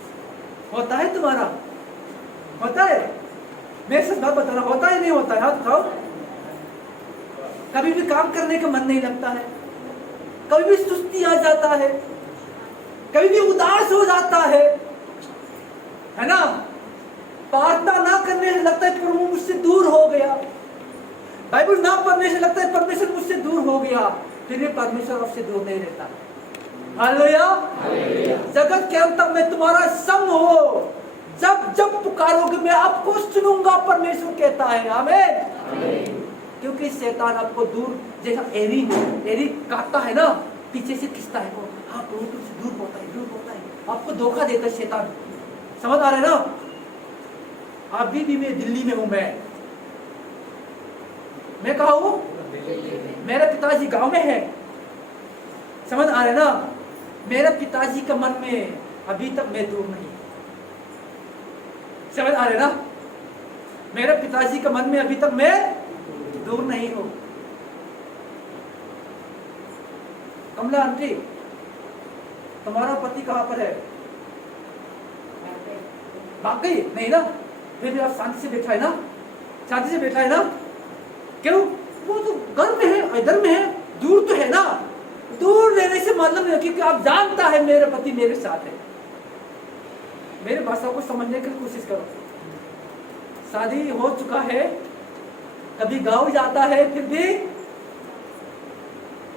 होता है तुम्हारा? होता है? मैं सच बात बता रहा, होता है नहीं होता है? हाथ उठाओ। कभी भी काम करने का मन नहीं लगता है, कभी भी सुस्ती आ जाता है, कभी भी उदास हो जाता है ना? प्रार्थना ना करने से लगता है प्रभु मुझसे दूर हो गया, बाइबल ना पढ़ने से लगता है परमेश्वर मुझसे दूर हो गया। फिर ये परमेश्वर आपसे दूर नहीं रहता। हालेलुया। जगत के अंत में तुम्हारा संग हो, जब जब पुकारोगे मैं आपको सुनूंगा, परमेश्वर कहता है। आमीन। क्योंकि शैतान आपको दूर, जैसा एरी काटता है ना, पीछे से खींचता है वो, हाँ प्रभु तुमसे दूर होता है, दूर होता है, आपको धोखा देता है शैतान। समझ आ रहा है ना? अभी भी मैं दिल्ली में हूं, मैं कहा हूं, मेरे पिताजी गांव में है। समझ आ रहा है ना? मेरे पिताजी का मन में अभी तक मैं दूर नहीं। समझ आ रहा है ना? मेरे पिताजी का मन में अभी तक मैं दूर नहीं हूं। कमला आंटी, तुम्हारा पति कहां पर है? भाग गई? नहीं ना? फिर भी आप शांति से बैठा है ना? शांति से बैठा है ना? क्यों? वो तो घर में है, इधर में है, दूर तो है ना। दूर रहने से मतलब नहीं, क्योंकि आप जानता है मेरे पति मेरे साथ है। मेरे भाषा को समझने की कोशिश करो। शादी हो चुका है, कभी गांव जाता है, फिर भी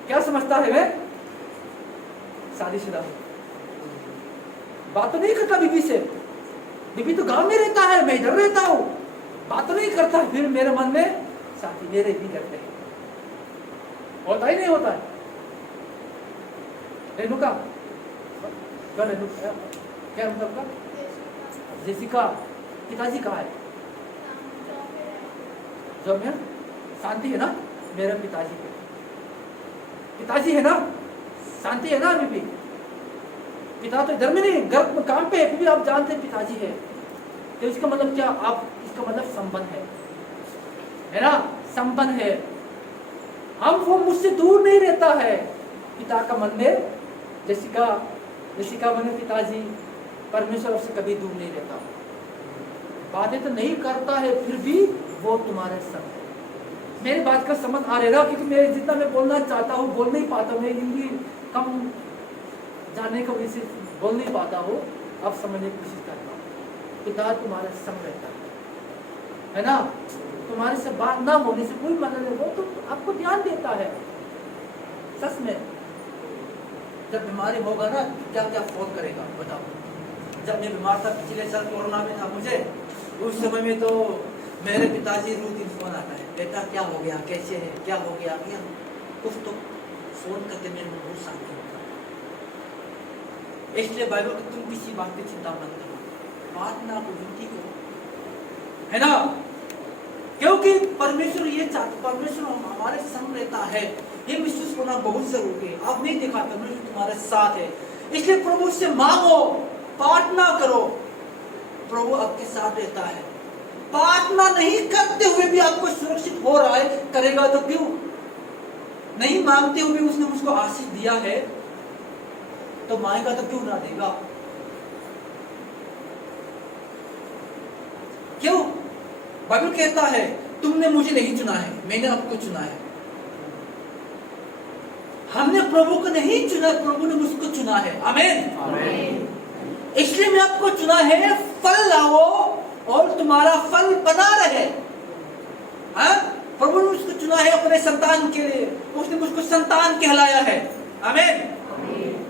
क्या समझता है मैं? शादीशुदा हूं। बात तो नहीं करता बीबी से, बीबी तो गांव में रहता है, मैं इधर रहता हूं, बात तो नहीं करता, फिर मेरे मन में साथी मेरे भी करते हैं। होता ही नहीं होता है। रेणुका, क्या रेणुका, क्या मतलब का? जेसिका, पिताजी कहाँ है? जो में शांति है ना? मेरा पिताजी है, पिताजी है ना? शांति है ना? अभी भी पिता तो इधर में नहीं, घर में काम पे है, फिर भी आप जानते हैं पिताजी है, तो इसका मतलब क्या? आप, इसका मतलब संबंध है ना? संबंध है। हम, वो मुझसे दूर नहीं रहता है। पिता का मन में जैसिका मन में पिताजी, परमेश्वर से कभी दूर नहीं रहता। बातें तो नहीं करता है, फिर भी वो तुम्हारे संग है। मेरी बात का समझ आ रहा है, क्योंकि मैं जितना मैं बोलना चाहता हूँ बोल नहीं पाता, मैं हिंदी कम जानने का वजह से बोल नहीं पाता हूँ, अब समझने की कोशिश करता हूँ। पिता तुम्हारे संग रहता है ना? तुम्हारे से बात ना होने से कोई मतलब नहीं, वो तो आपको ध्यान देता है। सच में जब बीमारी होगा ना, क्या क्या फोन करेगा बताओ। जब मैं बीमार था पिछले साल, कोरोना में था मुझे, उस समय में तो मेरे पिताजी रोज दिन फोन आता है, बेटा क्या हो गया, कैसे है, क्या हो गया, क्या कुछ तो फोन करके मेरे को बहुत शांति होता है। इसलिए बाइबल को तुम किसी बात की चिंता मत करो, प्रार्थना को विनती करो, है ना? क्योंकि परमेश्वर ये चाहता, परमेश्वर हमारे संग रहता है, ये विश्वास होना बहुत जरूरी है। आप नहीं देखा परमेश्वर तुम्हारे साथ है, इसलिए प्रभु से मांगो, प्रार्थना करो, प्रभु आपके साथ रहता है। प्रार्थना नहीं करते हुए भी आपको सुरक्षित हो रहा है, करेगा तो क्यों नहीं? मांगते हुए उसने मुझको आशीष दिया है, तो मांगेगा तो क्यों ना देगा? क्यों? बाइबल कहता है तुमने मुझे नहीं चुना है, मैंने आपको चुना है। हमने प्रभु को नहीं चुना, प्रभु ने मुझको चुना है। आमीन। इसलिए मैं आपको चुना है, फल लाओ और तुम्हारा फल बना रहे। हाँ? प्रभु ने मुझको चुना है अपने संतान के लिए, उसने मुझको संतान कहलाया है। आमीन।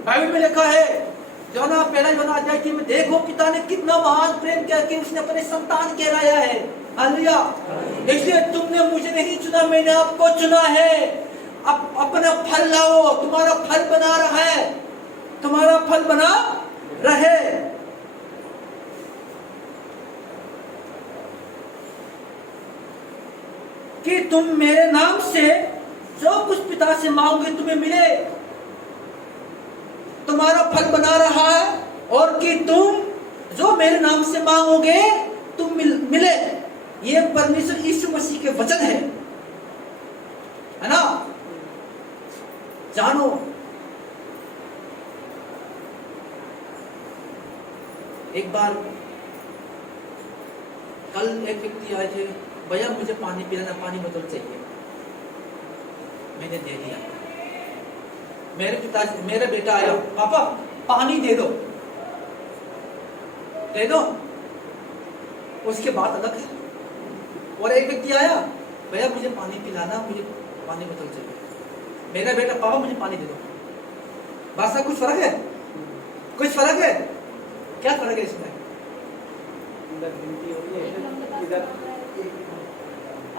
बाइबल में लिखा है, योना पहला योना अध्याय 3 में, देखो पिता ने कितना महान प्रेम किया कि उसने अपने संतान कहलाया है। हालेलुया। इसलिए तुमने मुझे नहीं चुना, मैंने आपको चुना है। अब अपना फल लाओ, तुम्हारा फल बना रहा है, तुम्हारा फल बना रहे। कि तुम मेरे नाम से जो कुछ पिता से मांगोगे तुम्हें मिले, तुम्हारा फल बना रहा है, और कि तुम जो मेरे नाम से मांगोगे तुम मिले। ये परमेश्वर यीशु मसीह के वचन है ना? जानो, एक बार कल एक व्यक्ति आए थे, भैया मुझे पानी पिलाना, पानी बोतल चाहिए। मैंने दे दिया। मेरे बेटा आया, पापा पानी दे दो, दे दो, उसके बात अलग है। और एक व्यक्ति आया, भैया मुझे पानी पिलाना, मुझे पानी बोतल चाहिए। मेरा बेटा, पापा मुझे पानी दे दो। भाषा कुछ फर्क है? कुछ फर्क है? क्या फर्क है इसमें?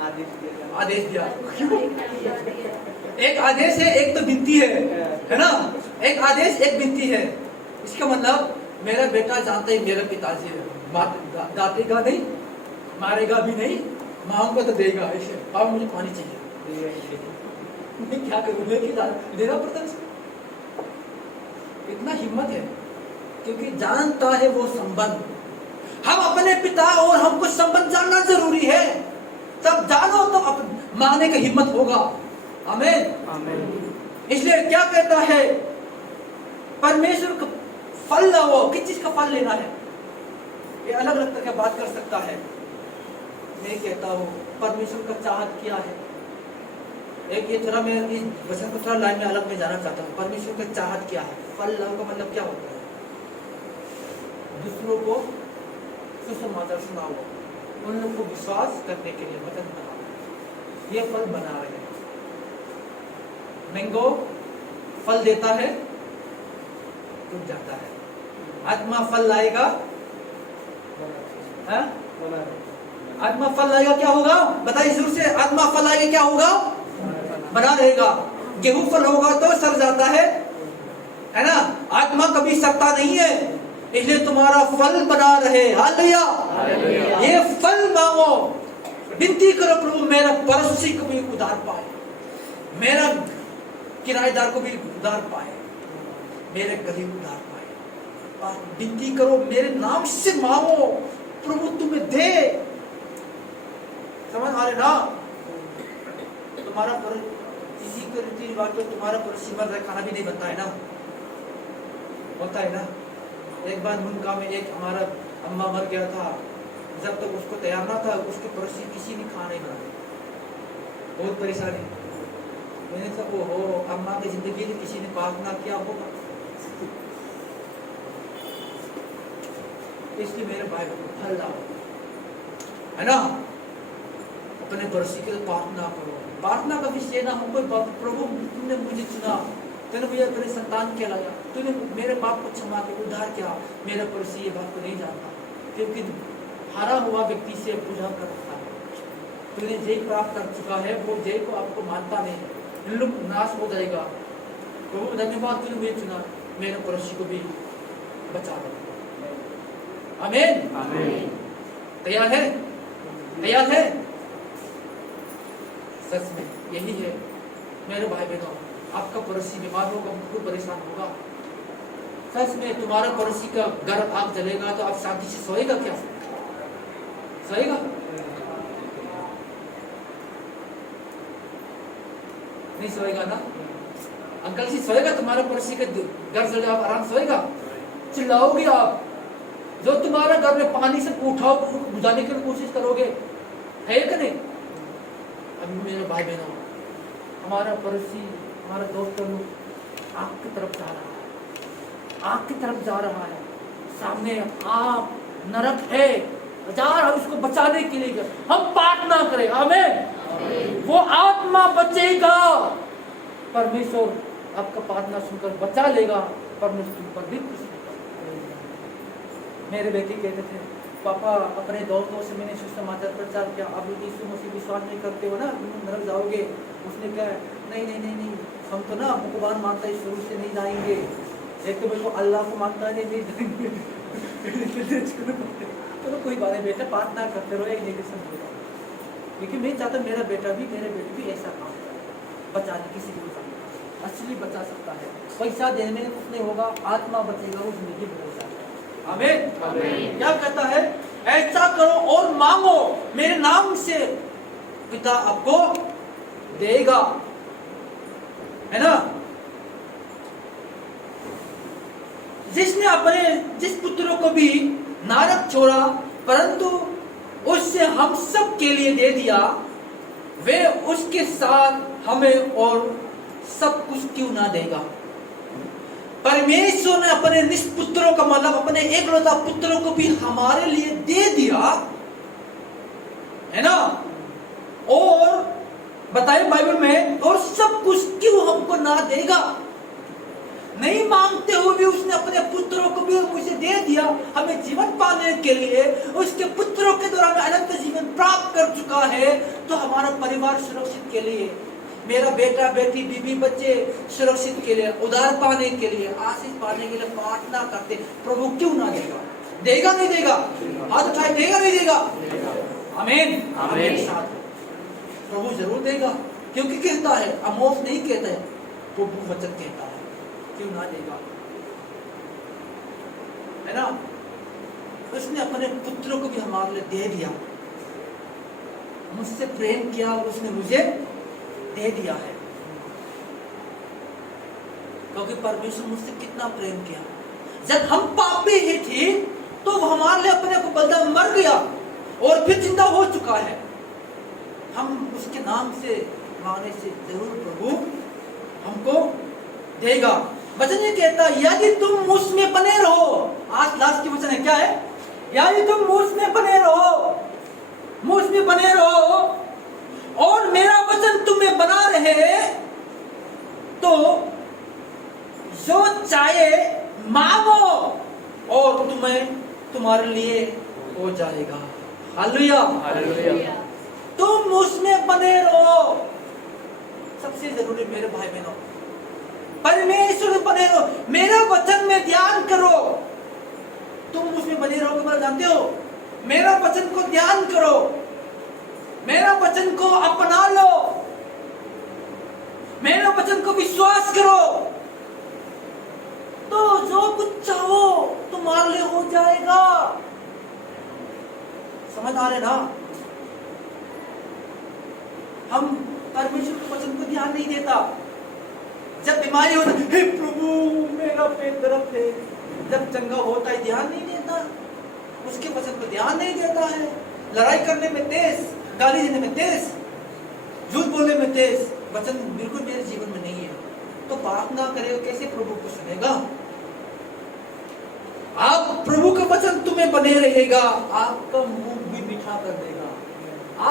आदेश दिया। एक आदेश है, एक तो विनती है ना? एक आदेश, एक विनती है। इसका मतलब मेरा बेटा जानता है मेरा पिताजी है, डांटेगा नहीं, मारेगा भी नहीं, मांगूंगा तो देगा। ऐसे पापा मुझे पानी चाहिए, मैं क्या करूं, देना पड़ता है। इतना हिम्मत है क्योंकि जानता है वो संबंध। हम अपने पिता और हमको संबंध जानना जरूरी है। तब जानो तो मांगने का हिम्मत होगा। आमीन। इसलिए क्या कहता है, परमेश्वर का फल लो। किस चीज का फल लेना है? ये अलग अलग तरह बात कर सकता है। मैं कहता हूँ परमेश्वर का चाहत क्या है। एक ये थोड़ा मैं इस वचन को थोड़ा लाइन में अलग में जाना चाहता हूँ। परमेश्वर का चाहत क्या है? फल लो का मतलब क्या होता है? दूसरों को सुसमाचार सुनाओ, उन लोगों को विश्वास करने के लिए वचन बनाओ। ये फल बना रहे हैं। मैंगो फल देता है, टूट जाता है। आत्मा फल लाएगा, आत्मा फल लाएगा, क्या होगा बताइए जोर से। आत्मा फल लाएगा, क्या होगा? बना रहेगा। गेहूं फल होगा तो सड़ जाता है ना? आत्मा कभी सड़ता नहीं है, इसलिए तुम्हारा फल बना रहे। हालेलुया। ये फल मांगो, विनती करो, प्रभु मेरा पड़ोसी को भी उधार पाए, मेरा किराएदार को भी उधार पाए, मेरे गरीब उधार पाए। और विनती करो, मेरे नाम से मांगो, प्रभु तुम्हें दे। समझ आ रहे ना? तुम्हारा किसी के रीति रिवाज तो तुम्हारा पड़ोसी मर रहा, खाना भी नहीं बनता है ना, होता है ना। एक बार मुनका में एक हमारा अम्मा मर गया था, जब तक उसको तैयार ना था उसके पड़ोसी किसी ने खाना नहीं बनाया, बहुत परेशानी। मैंने कहा ओहो, अम्मा की जिंदगी में किसी ने पाक ना किया होगा। इसलिए मेरे भाई फल लाओ, है ना? अपने पड़ोसी के लिए प्रार्थना करो। प्रार्थना का विषय ना हमको, प्रभु तुमने मुझे चुना, तूने मुझे अपने संतान कहलाया, तूने मेरे बाप को क्षमा के उद्धार किया। मेरा पड़ोसी ये बात को नहीं जानता क्योंकि हारा हुआ व्यक्ति से पूजा कर रखा है। तूने जय प्राप्त कर चुका है, वो जय को आपको मानता नहीं, लोग नाश हो जाएगा। प्रभु धन्यवाद, तूने मुझे चुना, मेरे पड़ोसी को भी बचा दो। आमीन। आमीन। तैयार है? तैयार है? सच में यही है मेरे भाई बहनों। आपका पड़ोसी बीमार होगा, बहुत परेशान होगा, सच में तुम्हारा पड़ोसी का घर आग जलेगा तो आप शांति से सोएगा क्या? सोएगा? नहीं सोएगा ना? अंकल जी सोएगा? तुम्हारा पड़ोसी का घर जले आप आराम सोएगा? चिल्लाओगे आप। जो तुम्हारा घर में पानी से उठाओ बुझाने की कोशिश करोगे, है कि नहीं? अभी मेरे भाई बहनों, हमारा पड़ोसी, हमारा दोस्त लोग आग की तरफ जा रहा है, आग की तरफ जा रहा है, सामने आग नरक है, जा रहा है, उसको बचाने के लिए हम प्रार्थना करें। आमीन। वो आत्मा बचेगा, परमेश्वर आपका प्रार्थना सुनकर बचा लेगा, परमेश्वर तुम पर भी खुश होगा। मेरे बेटे कहते थे, पापा अपने दोस्तों से मैंने सुसमाचार प्रचार किया, अब यीशु मसीह विश्वास नहीं करते हो ना, तुम नरक जाओगे। उसने कहा नहीं नहीं नहीं नहीं, हम तो ना भगवान मानता है, शुरू से नहीं जाएंगे। एक तो मेरे को अल्लाह को मानता है, नहीं जाएंगे। चलो कोई बात नहीं बेटा, प्रार्थना करते रहो, एक नेगेशन होगा। क्योंकि मैं चाहता मेरा बेटा भी, मेरे बेटे भी ऐसा काम करे, बचाने किसी को असली बचा सकता है। पैसा देने में कुछ नहीं होगा, आत्मा बचेगा, वो जिंदगी भरोसा है। आमीन। क्या कहता है? ऐसा करो और मांगो मेरे नाम से, पिता आपको देगा, है ना? जिसने अपने जिस पुत्र को भी नरक छोड़ा परंतु उससे हम सब के लिए दे दिया, वे उसके साथ हमें और सब कुछ क्यों ना देगा? परमेश्वर ने अपने निष्पुत्रों का मतलब अपने एकलौता पुत्रों को भी हमारे लिए दे दिया, है ना? और बताइए बाइबल में, और सब कुछ क्यों हमको ना देगा? नहीं मांगते हुए भी उसने अपने पुत्रों को भी मुझे दे दिया हमें जीवन पाने के लिए, उसके पुत्रों के द्वारा हमें अनंत जीवन प्राप्त कर चुका है, तो हमारा परिवार सुरक्षित के लिए, मेरा बेटा बेटी बीवी बच्चे सुरक्षित के लिए, उद्धार पाने के लिए, आशीष पाने के लिए प्रार्थना करते, प्रभु क्यों ना देगा? देगा नहीं देगा? हाथ उठाए, देगा नहीं देगा? आमीन आमीन। प्रभु जरूर देगा, क्योंकि कहता है, अमोस नहीं कहता है, प्रभु वचन कहता है, क्यों ना देगा, है ना? उसने अपने पुत्रों को भी हमारे लिए दे दिया, मुझसे प्रेम किया, उसने मुझे दे दिया है, क्योंकि परमेश्वर मुझसे कितना प्रेम किया। जब हम पापी ही थे तो हमारे लिए अपने को बलिदान मर गया और फिर जिंदा हो चुका है। हम उसके नाम से मांगने से जरूर प्रभु हमको देगा। वचन ये कहता है, यदि तुम मुझ में बने रहो, आज लास्ट की वचन है, क्या है? यदि तुम मुझ में बने रहो, मुझ में बने रहो और मेरा वचन तुम्हें बना रहे, तो जो चाहे मांगो और तुम्हें तुम्हारे लिए हो जाएगा। Hallelujah hallelujah. तुम उसमें बने रहो, सबसे जरूरी मेरे भाई बहनों, परमेश्वर में बने रहो, मेरे वचन में ध्यान करो। तुम उसमें बने रहो, तुम्हारा जानते हो, मेरा वचन को ध्यान करो, मेरा वचन को अपना लो, मेरे वचन को विश्वास करो, तो जो कुछ चाहो तुम्हारे लिए हो जाएगा। समझ आ रहे ना? हम परमेश्वर के वचन को ध्यान नहीं देता। जब बीमारी होता है, हे प्रभु मेरा पेट दर्द है, जब चंगा होता है ध्यान नहीं देता, उसके वचन को ध्यान नहीं देता है। लड़ाई करने में तेज, गाली देने में तेज, झूठ बोलने में तेज, वचन बिल्कुल मेरे जीवन में नहीं है, तो प्रार्थना करेगा, कैसे प्रभु को सुनेगा? आप प्रभु का वचन तुम्हें बने रहेगा, आपका मुंह भी मीठा कर देगा,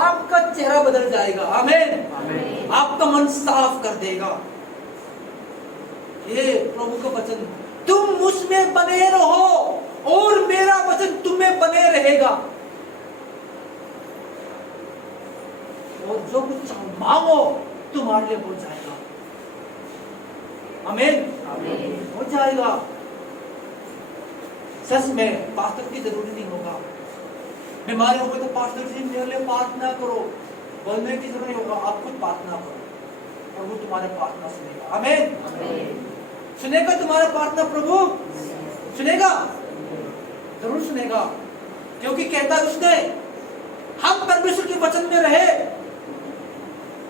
आपका चेहरा बदल जाएगा। आमीन। आपका मन साफ कर देगा। ये प्रभु का वचन, तुम मुझ में बने रहो और मेरा वचन तुम्हें बने रहेगा, और जो कुछ मांगो तुम्हारे लिए हो जाएगा। आमीन। हो जाएगा। सच में पास्टर की जरूरी नहीं होगा, बीमारी होगी तो पास्टर जी मेरे लिए प्रार्थना करो, बोलने की जरूरत नहीं होगा, आप खुद प्रार्थना करो, प्रभु तुम्हारे प्रार्थना सुनेगा। आमीन। सुनेगा तुम्हारा प्रार्थना, प्रभु सुनेगा, जरूर सुनेगा, क्योंकि कहता है उसने, हम परमेश्वर के वचन में रहे,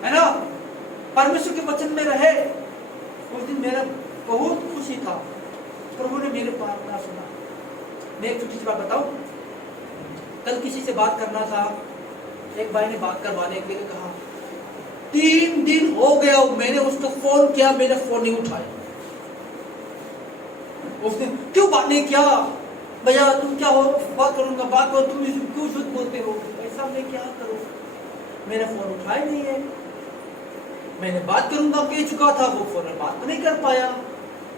है ना? परमेश्वर के वचन में रहे। उस दिन मेरा बहुत खुशी था, प्रभु ने मेरी प्रार्थना सुना। मैं एक छोटी सी बात बताऊं, कल किसी से बात करना था, एक भाई ने बात करवाने के लिए कहा, 3 दिन हो गया मैंने उसको फोन किया, मैंने फोन नहीं उठाया। उसने क्यों बात नहीं किया? भैया तुम क्या हो, बात करूंगा, बात करो, तुम क्यों झूठ बोलते हो? ऐसा मैं क्या करूं, मैंने फोन उठाया नहीं है, मैंने बात करूंगा कह चुका था, वो फोन में बात नहीं कर पाया।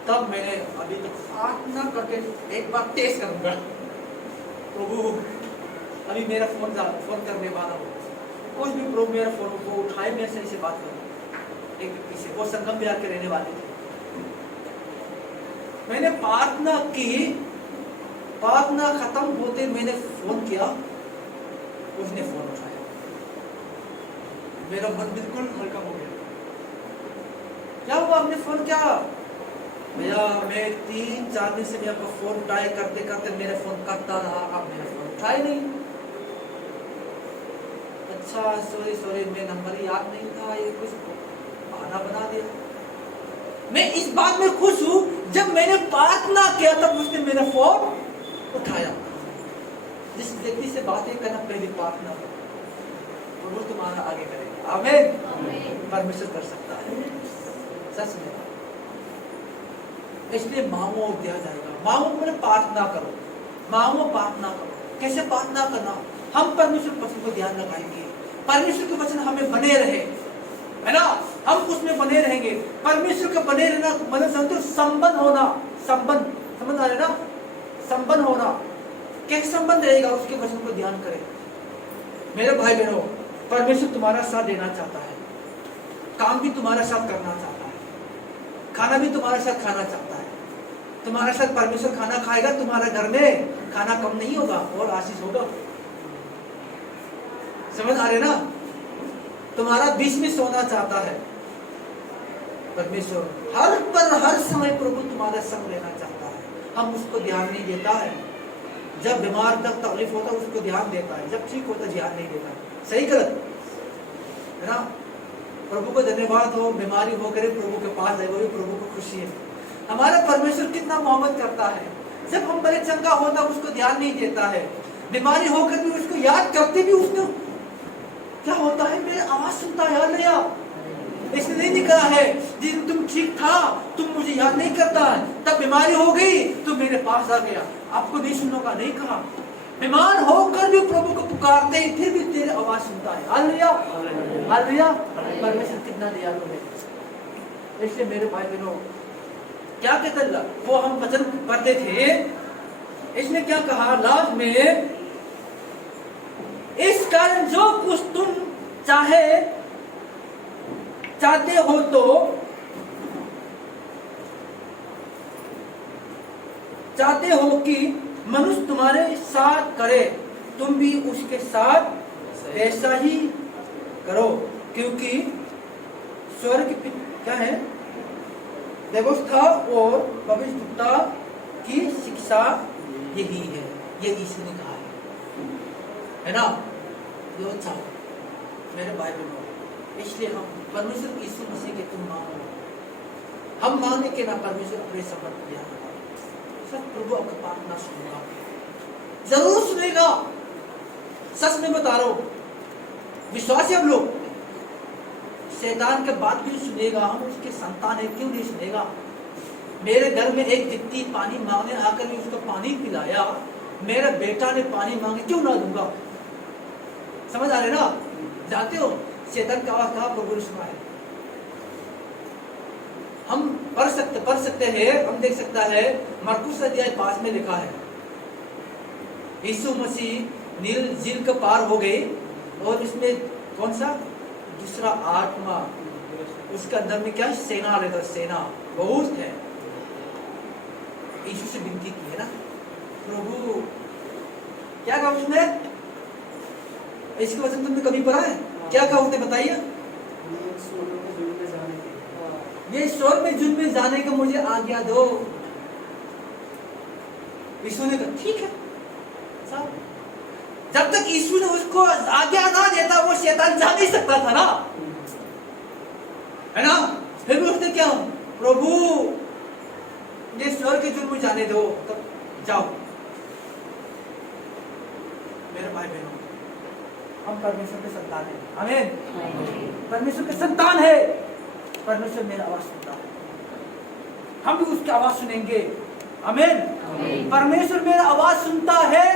तब मैंने अभी तक प्रार्थना करके एक बार टेस्ट करूंगा, प्रभु अभी मेरा फोन करने वाला हो, कुछ भी प्रभु मेरा फोन को उठाए, मैं सही से बात करूं। एक व्यक्ति से, वो संगम बिहार के रहने वाले थे, मैंने प्रार्थना की, प्रार्थना खत्म होते मैंने फोन किया, उसने फोन उठाया, मेरा मन बिल्कुल हल्का हो गया। क्या हुआ, आपने फोन किया? भैया मैं 3-4 दिन से मैं आपका फोन उठाए करते करते मेरा फोन कटता रहा, आप मेरा फोन उठाए नहीं। अच्छा सॉरी, मैं नंबर याद नहीं था, ये कुछ बहाना बना दिया। मैं इस बात में खुश हूं, जब मैंने प्रार्थना किया तब उसने मेरा फोन उठाया। जिस व्यक्ति से बातें करना पहले प्रार्थना करो, प्रभु तुम्हारा आगे करेगा। आमीन। परमेश्वर कर सकता है, सच में। इसलिए मांगो और दिया जाएगा। मांगो मैंने प्रार्थना करो, मांगो प्रार्थना करो। कैसे प्रार्थना करना? हम परमेश्वर के वचन को ध्यान लगाएंगे, परमेश्वर के वचन हमें बने रहे, है ना? हम उसमें बने रहेंगे। परमेश्वर के बने रहना मतलब संबंध होना, संबंध संबंध रहेगा उसके वचन को ध्यान करें। मेरे भाई बहनों, परमेश्वर तुम्हारा साथ देना चाहता है, काम भी तुम्हारा साथ करना चाहता है, खाना भी तुम्हारे साथ खाना चाहता है। तुम्हारे साथ परमेश्वर खाना खाएगा, तुम्हारे घर में खाना कम नहीं होगा और आशीष होगा। समझ आ रहे ना? तुम्हारा बीच में सोना चाहता है परमेश्वर, हर समय प्रभु तुम्हारा संग लेना चाहता है। हम उसको ध्यान नहीं देता है। जब बीमार तक तकलीफ होता है उसको ध्यान देता है, जब ठीक होता है ध्यान नहीं देता। सही गलत है ना? प्रभु को धन्यवाद हो, बीमारी होकर प्रभु के पास आए, वो भी प्रभु को खुशी है। हमारा परमेश्वर कितना मोहब्बत करता है। जब हम बड़े चंगा होता उसको ध्यान नहीं देता है, बीमारी होकर भी उसको याद करते भी उसने क्या होता है, मेरी आवाज सुनता है। याद लिया इसने नहीं निकला है, जिस तुम ठीक था तुम मुझे याद नहीं करता है, तब बीमारी हो गई तो मेरे पास आ गया, आपको नहीं सुनने का नहीं कहा। बीमार होकर भी प्रभु को पुकारते हैं, फिर भी तेरी आवाज सुनता है। Hallelujah, hallelujah. परमेश्वर कितना दयालु है। इसलिए मेरे भाई बहनों, क्या कहते हैं वो हम वचन पढ़ते थे, इसने क्या कहा लास्ट में, इस कारण जो कुछ तुम चाहते हो तो चाहते हो कि मनुष्य तुम्हारे साथ करे, तुम भी उसके साथ ऐसा ही करो, क्योंकि स्वर्ग क्या है, व्यवस्था और भविष्यवक्ता की शिक्षा यही है। ये यीशु ने कहा है ना? जो अच्छा मेरे भाई बहनों, इसलिए हम परमेश्वर यीशु मसीह के तुम मांगो, हम मांगने के ना परमेश्वर अपने समर्थ किया, सब प्रभु आपका प्रार्थना सुनेगा, जरूर सुनेगा। सच में बता रहा हूं, विश्वास है हम लोग, शैतान के बात भी सुनेगा। हम उसके संतान है, क्यों नहीं सुनेगा? मेरे घर में एक व्यक्ति पानी मांगने आकर भी उसको पानी पिलाया, मेरा बेटा ने पानी मांगे, क्यों ना दूंगा? समझ आ रहे ना? जानते हो शैतान का आवाज कहा प्रभु ने सुना है। हम पढ़ सकते हैं, हम देख सकता है मरकुस अध्याय 5 में लिखा है, यीशु मसीह नील झील के पार हो गए और इसमें कौन सा दूसरा आत्मा, उसके अंदर में क्या सेना रहता, सेना बहुत है। यीशु से विनती की है ना, प्रभु क्या कहा उसने? इसके वचन तुमने कभी पढ़ा है? क्या कहा उसने, बताइए? ये स्वर्ग में जुन में जाने का मुझे आज्ञा दो। यीशु ने कहा ठीक है साहब। जब तक यीशु ने उसको आज्ञा ना देता वो शैतान जा नहीं सकता था ना, है ना? फिर भी उसने क्या, प्रभु ये स्वर्ग के जुन में जाने दो, तब जाओ। मेरे भाई बहनों, हम परमेश्वर के संतान हैं, आमीन। परमेश्वर के संतान है, परमेश्वर मेरा आवाज सुनता है, हम भी उसकी आवाज सुनेंगे, आमीन। परमेश्वर मेरा आवाज सुनता है,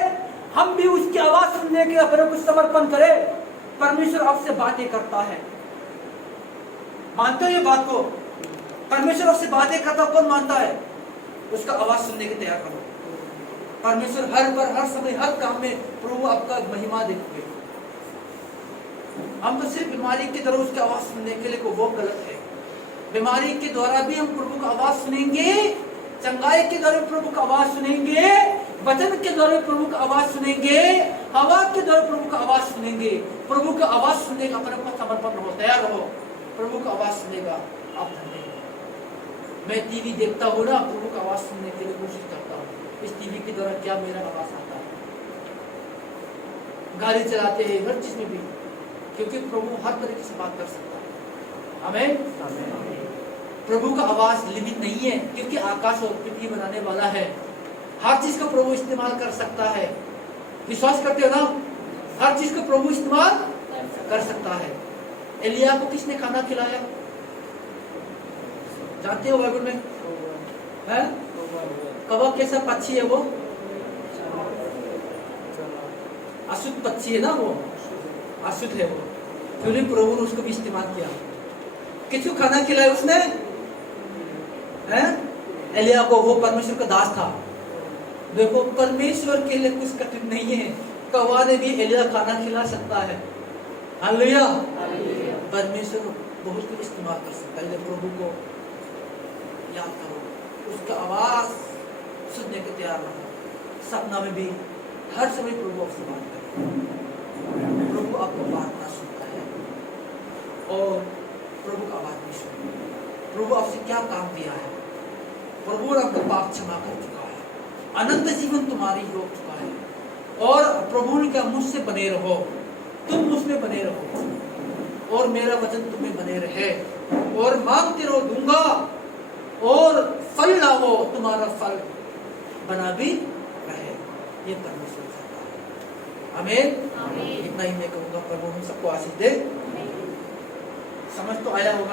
हम भी उसकी आवाज सुनने के अपने को समर्पण करें। परमेश्वर आपसे बातें करता है, मानते हो ये बात को? परमेश्वर आपसे बातें करता, कौन मानता है? उसका आवाज सुनने के तैयार करो। परमेश्वर हर समय हर काम में प्रभु आपका महिमा देखोगे। हम तो सिर्फ बीमारी के द्वारा उसकी आवाज सुनने के लिए, वो गलत है। बीमारी के द्वारा भी हम प्रभु का आवाज सुनेंगे, चंगाई के द्वारा प्रभु का आवाज सुनेंगे, वचन के द्वारा प्रभु का आवाज सुनेंगे, हवा के द्वारा प्रभु का आवाज सुनेंगे। प्रभु का आवाज सुनने का अपने को समर्पण रहो, तैयार रहो। प्रभु का आवाज सुनेगा आप धन्य हो। मैं टीवी देखता हूँ ना, प्रभु का आवाज सुनने के लिए कोशिश करता हूँ, इस टीवी के द्वारा क्या मेरा आवाज आता है। गाड़ी चलाते हैं, हर चीज में भी, क्योंकि प्रभु हर तरीके से बात कर सकता है, आमीन। प्रभु का आवाज लिमिट नहीं है, क्योंकि आकाश और पृथ्वी बनाने वाला है, हर चीज का प्रभु इस्तेमाल कर सकता है। विश्वास करते हो ना? हर चीज को प्रभु इस्तेमाल कर सकता है। एलिया को किसने खाना खिलाया? जानते हो बाइबल में है? कौवा कैसा पक्षी है वो? अशुद्ध पक्षी है ना, वो अशुद्ध है वो, फिर प्रभु ने उसको भी इस्तेमाल किया। किसको खाना खिलाया उसने? है एलिया को, वो परमेश्वर का दास था। देखो परमेश्वर के लिए कुछ कठिन नहीं है। कौवा ने भी एलिया खाना खिला सकता है। हालेलुया। परमेश्वर बहुत कुछ इस्तेमाल कर सकता है। प्रभु को याद करो, उसका आवाज सुनने को तैयार रहो। सपना में भी हर समय प्रभु आपसे बात करे। प्रभु आपको बात ना सुनता है और प्रभु का आवाज नहीं सुनता। प्रभु आपसे क्या काम दिया है? प्रभु ने आपका पाप क्षमा कर चुका है, अनंत जीवन तुम्हारी हो चुका है। और प्रभु ने कहा मुझसे बने रहो, तुम मुझमें बने रहो और मेरा वचन तुम्हें बने रहे, और मांगते रहो दूंगा, और फल लाओ तुम्हारा फल बना भी रहे। ये परमेश्वर चाहता है। आमीन। इतना ही मैं कहूँगा। प्रभु हम सबको आशीष दे। समझ तो आया होगा।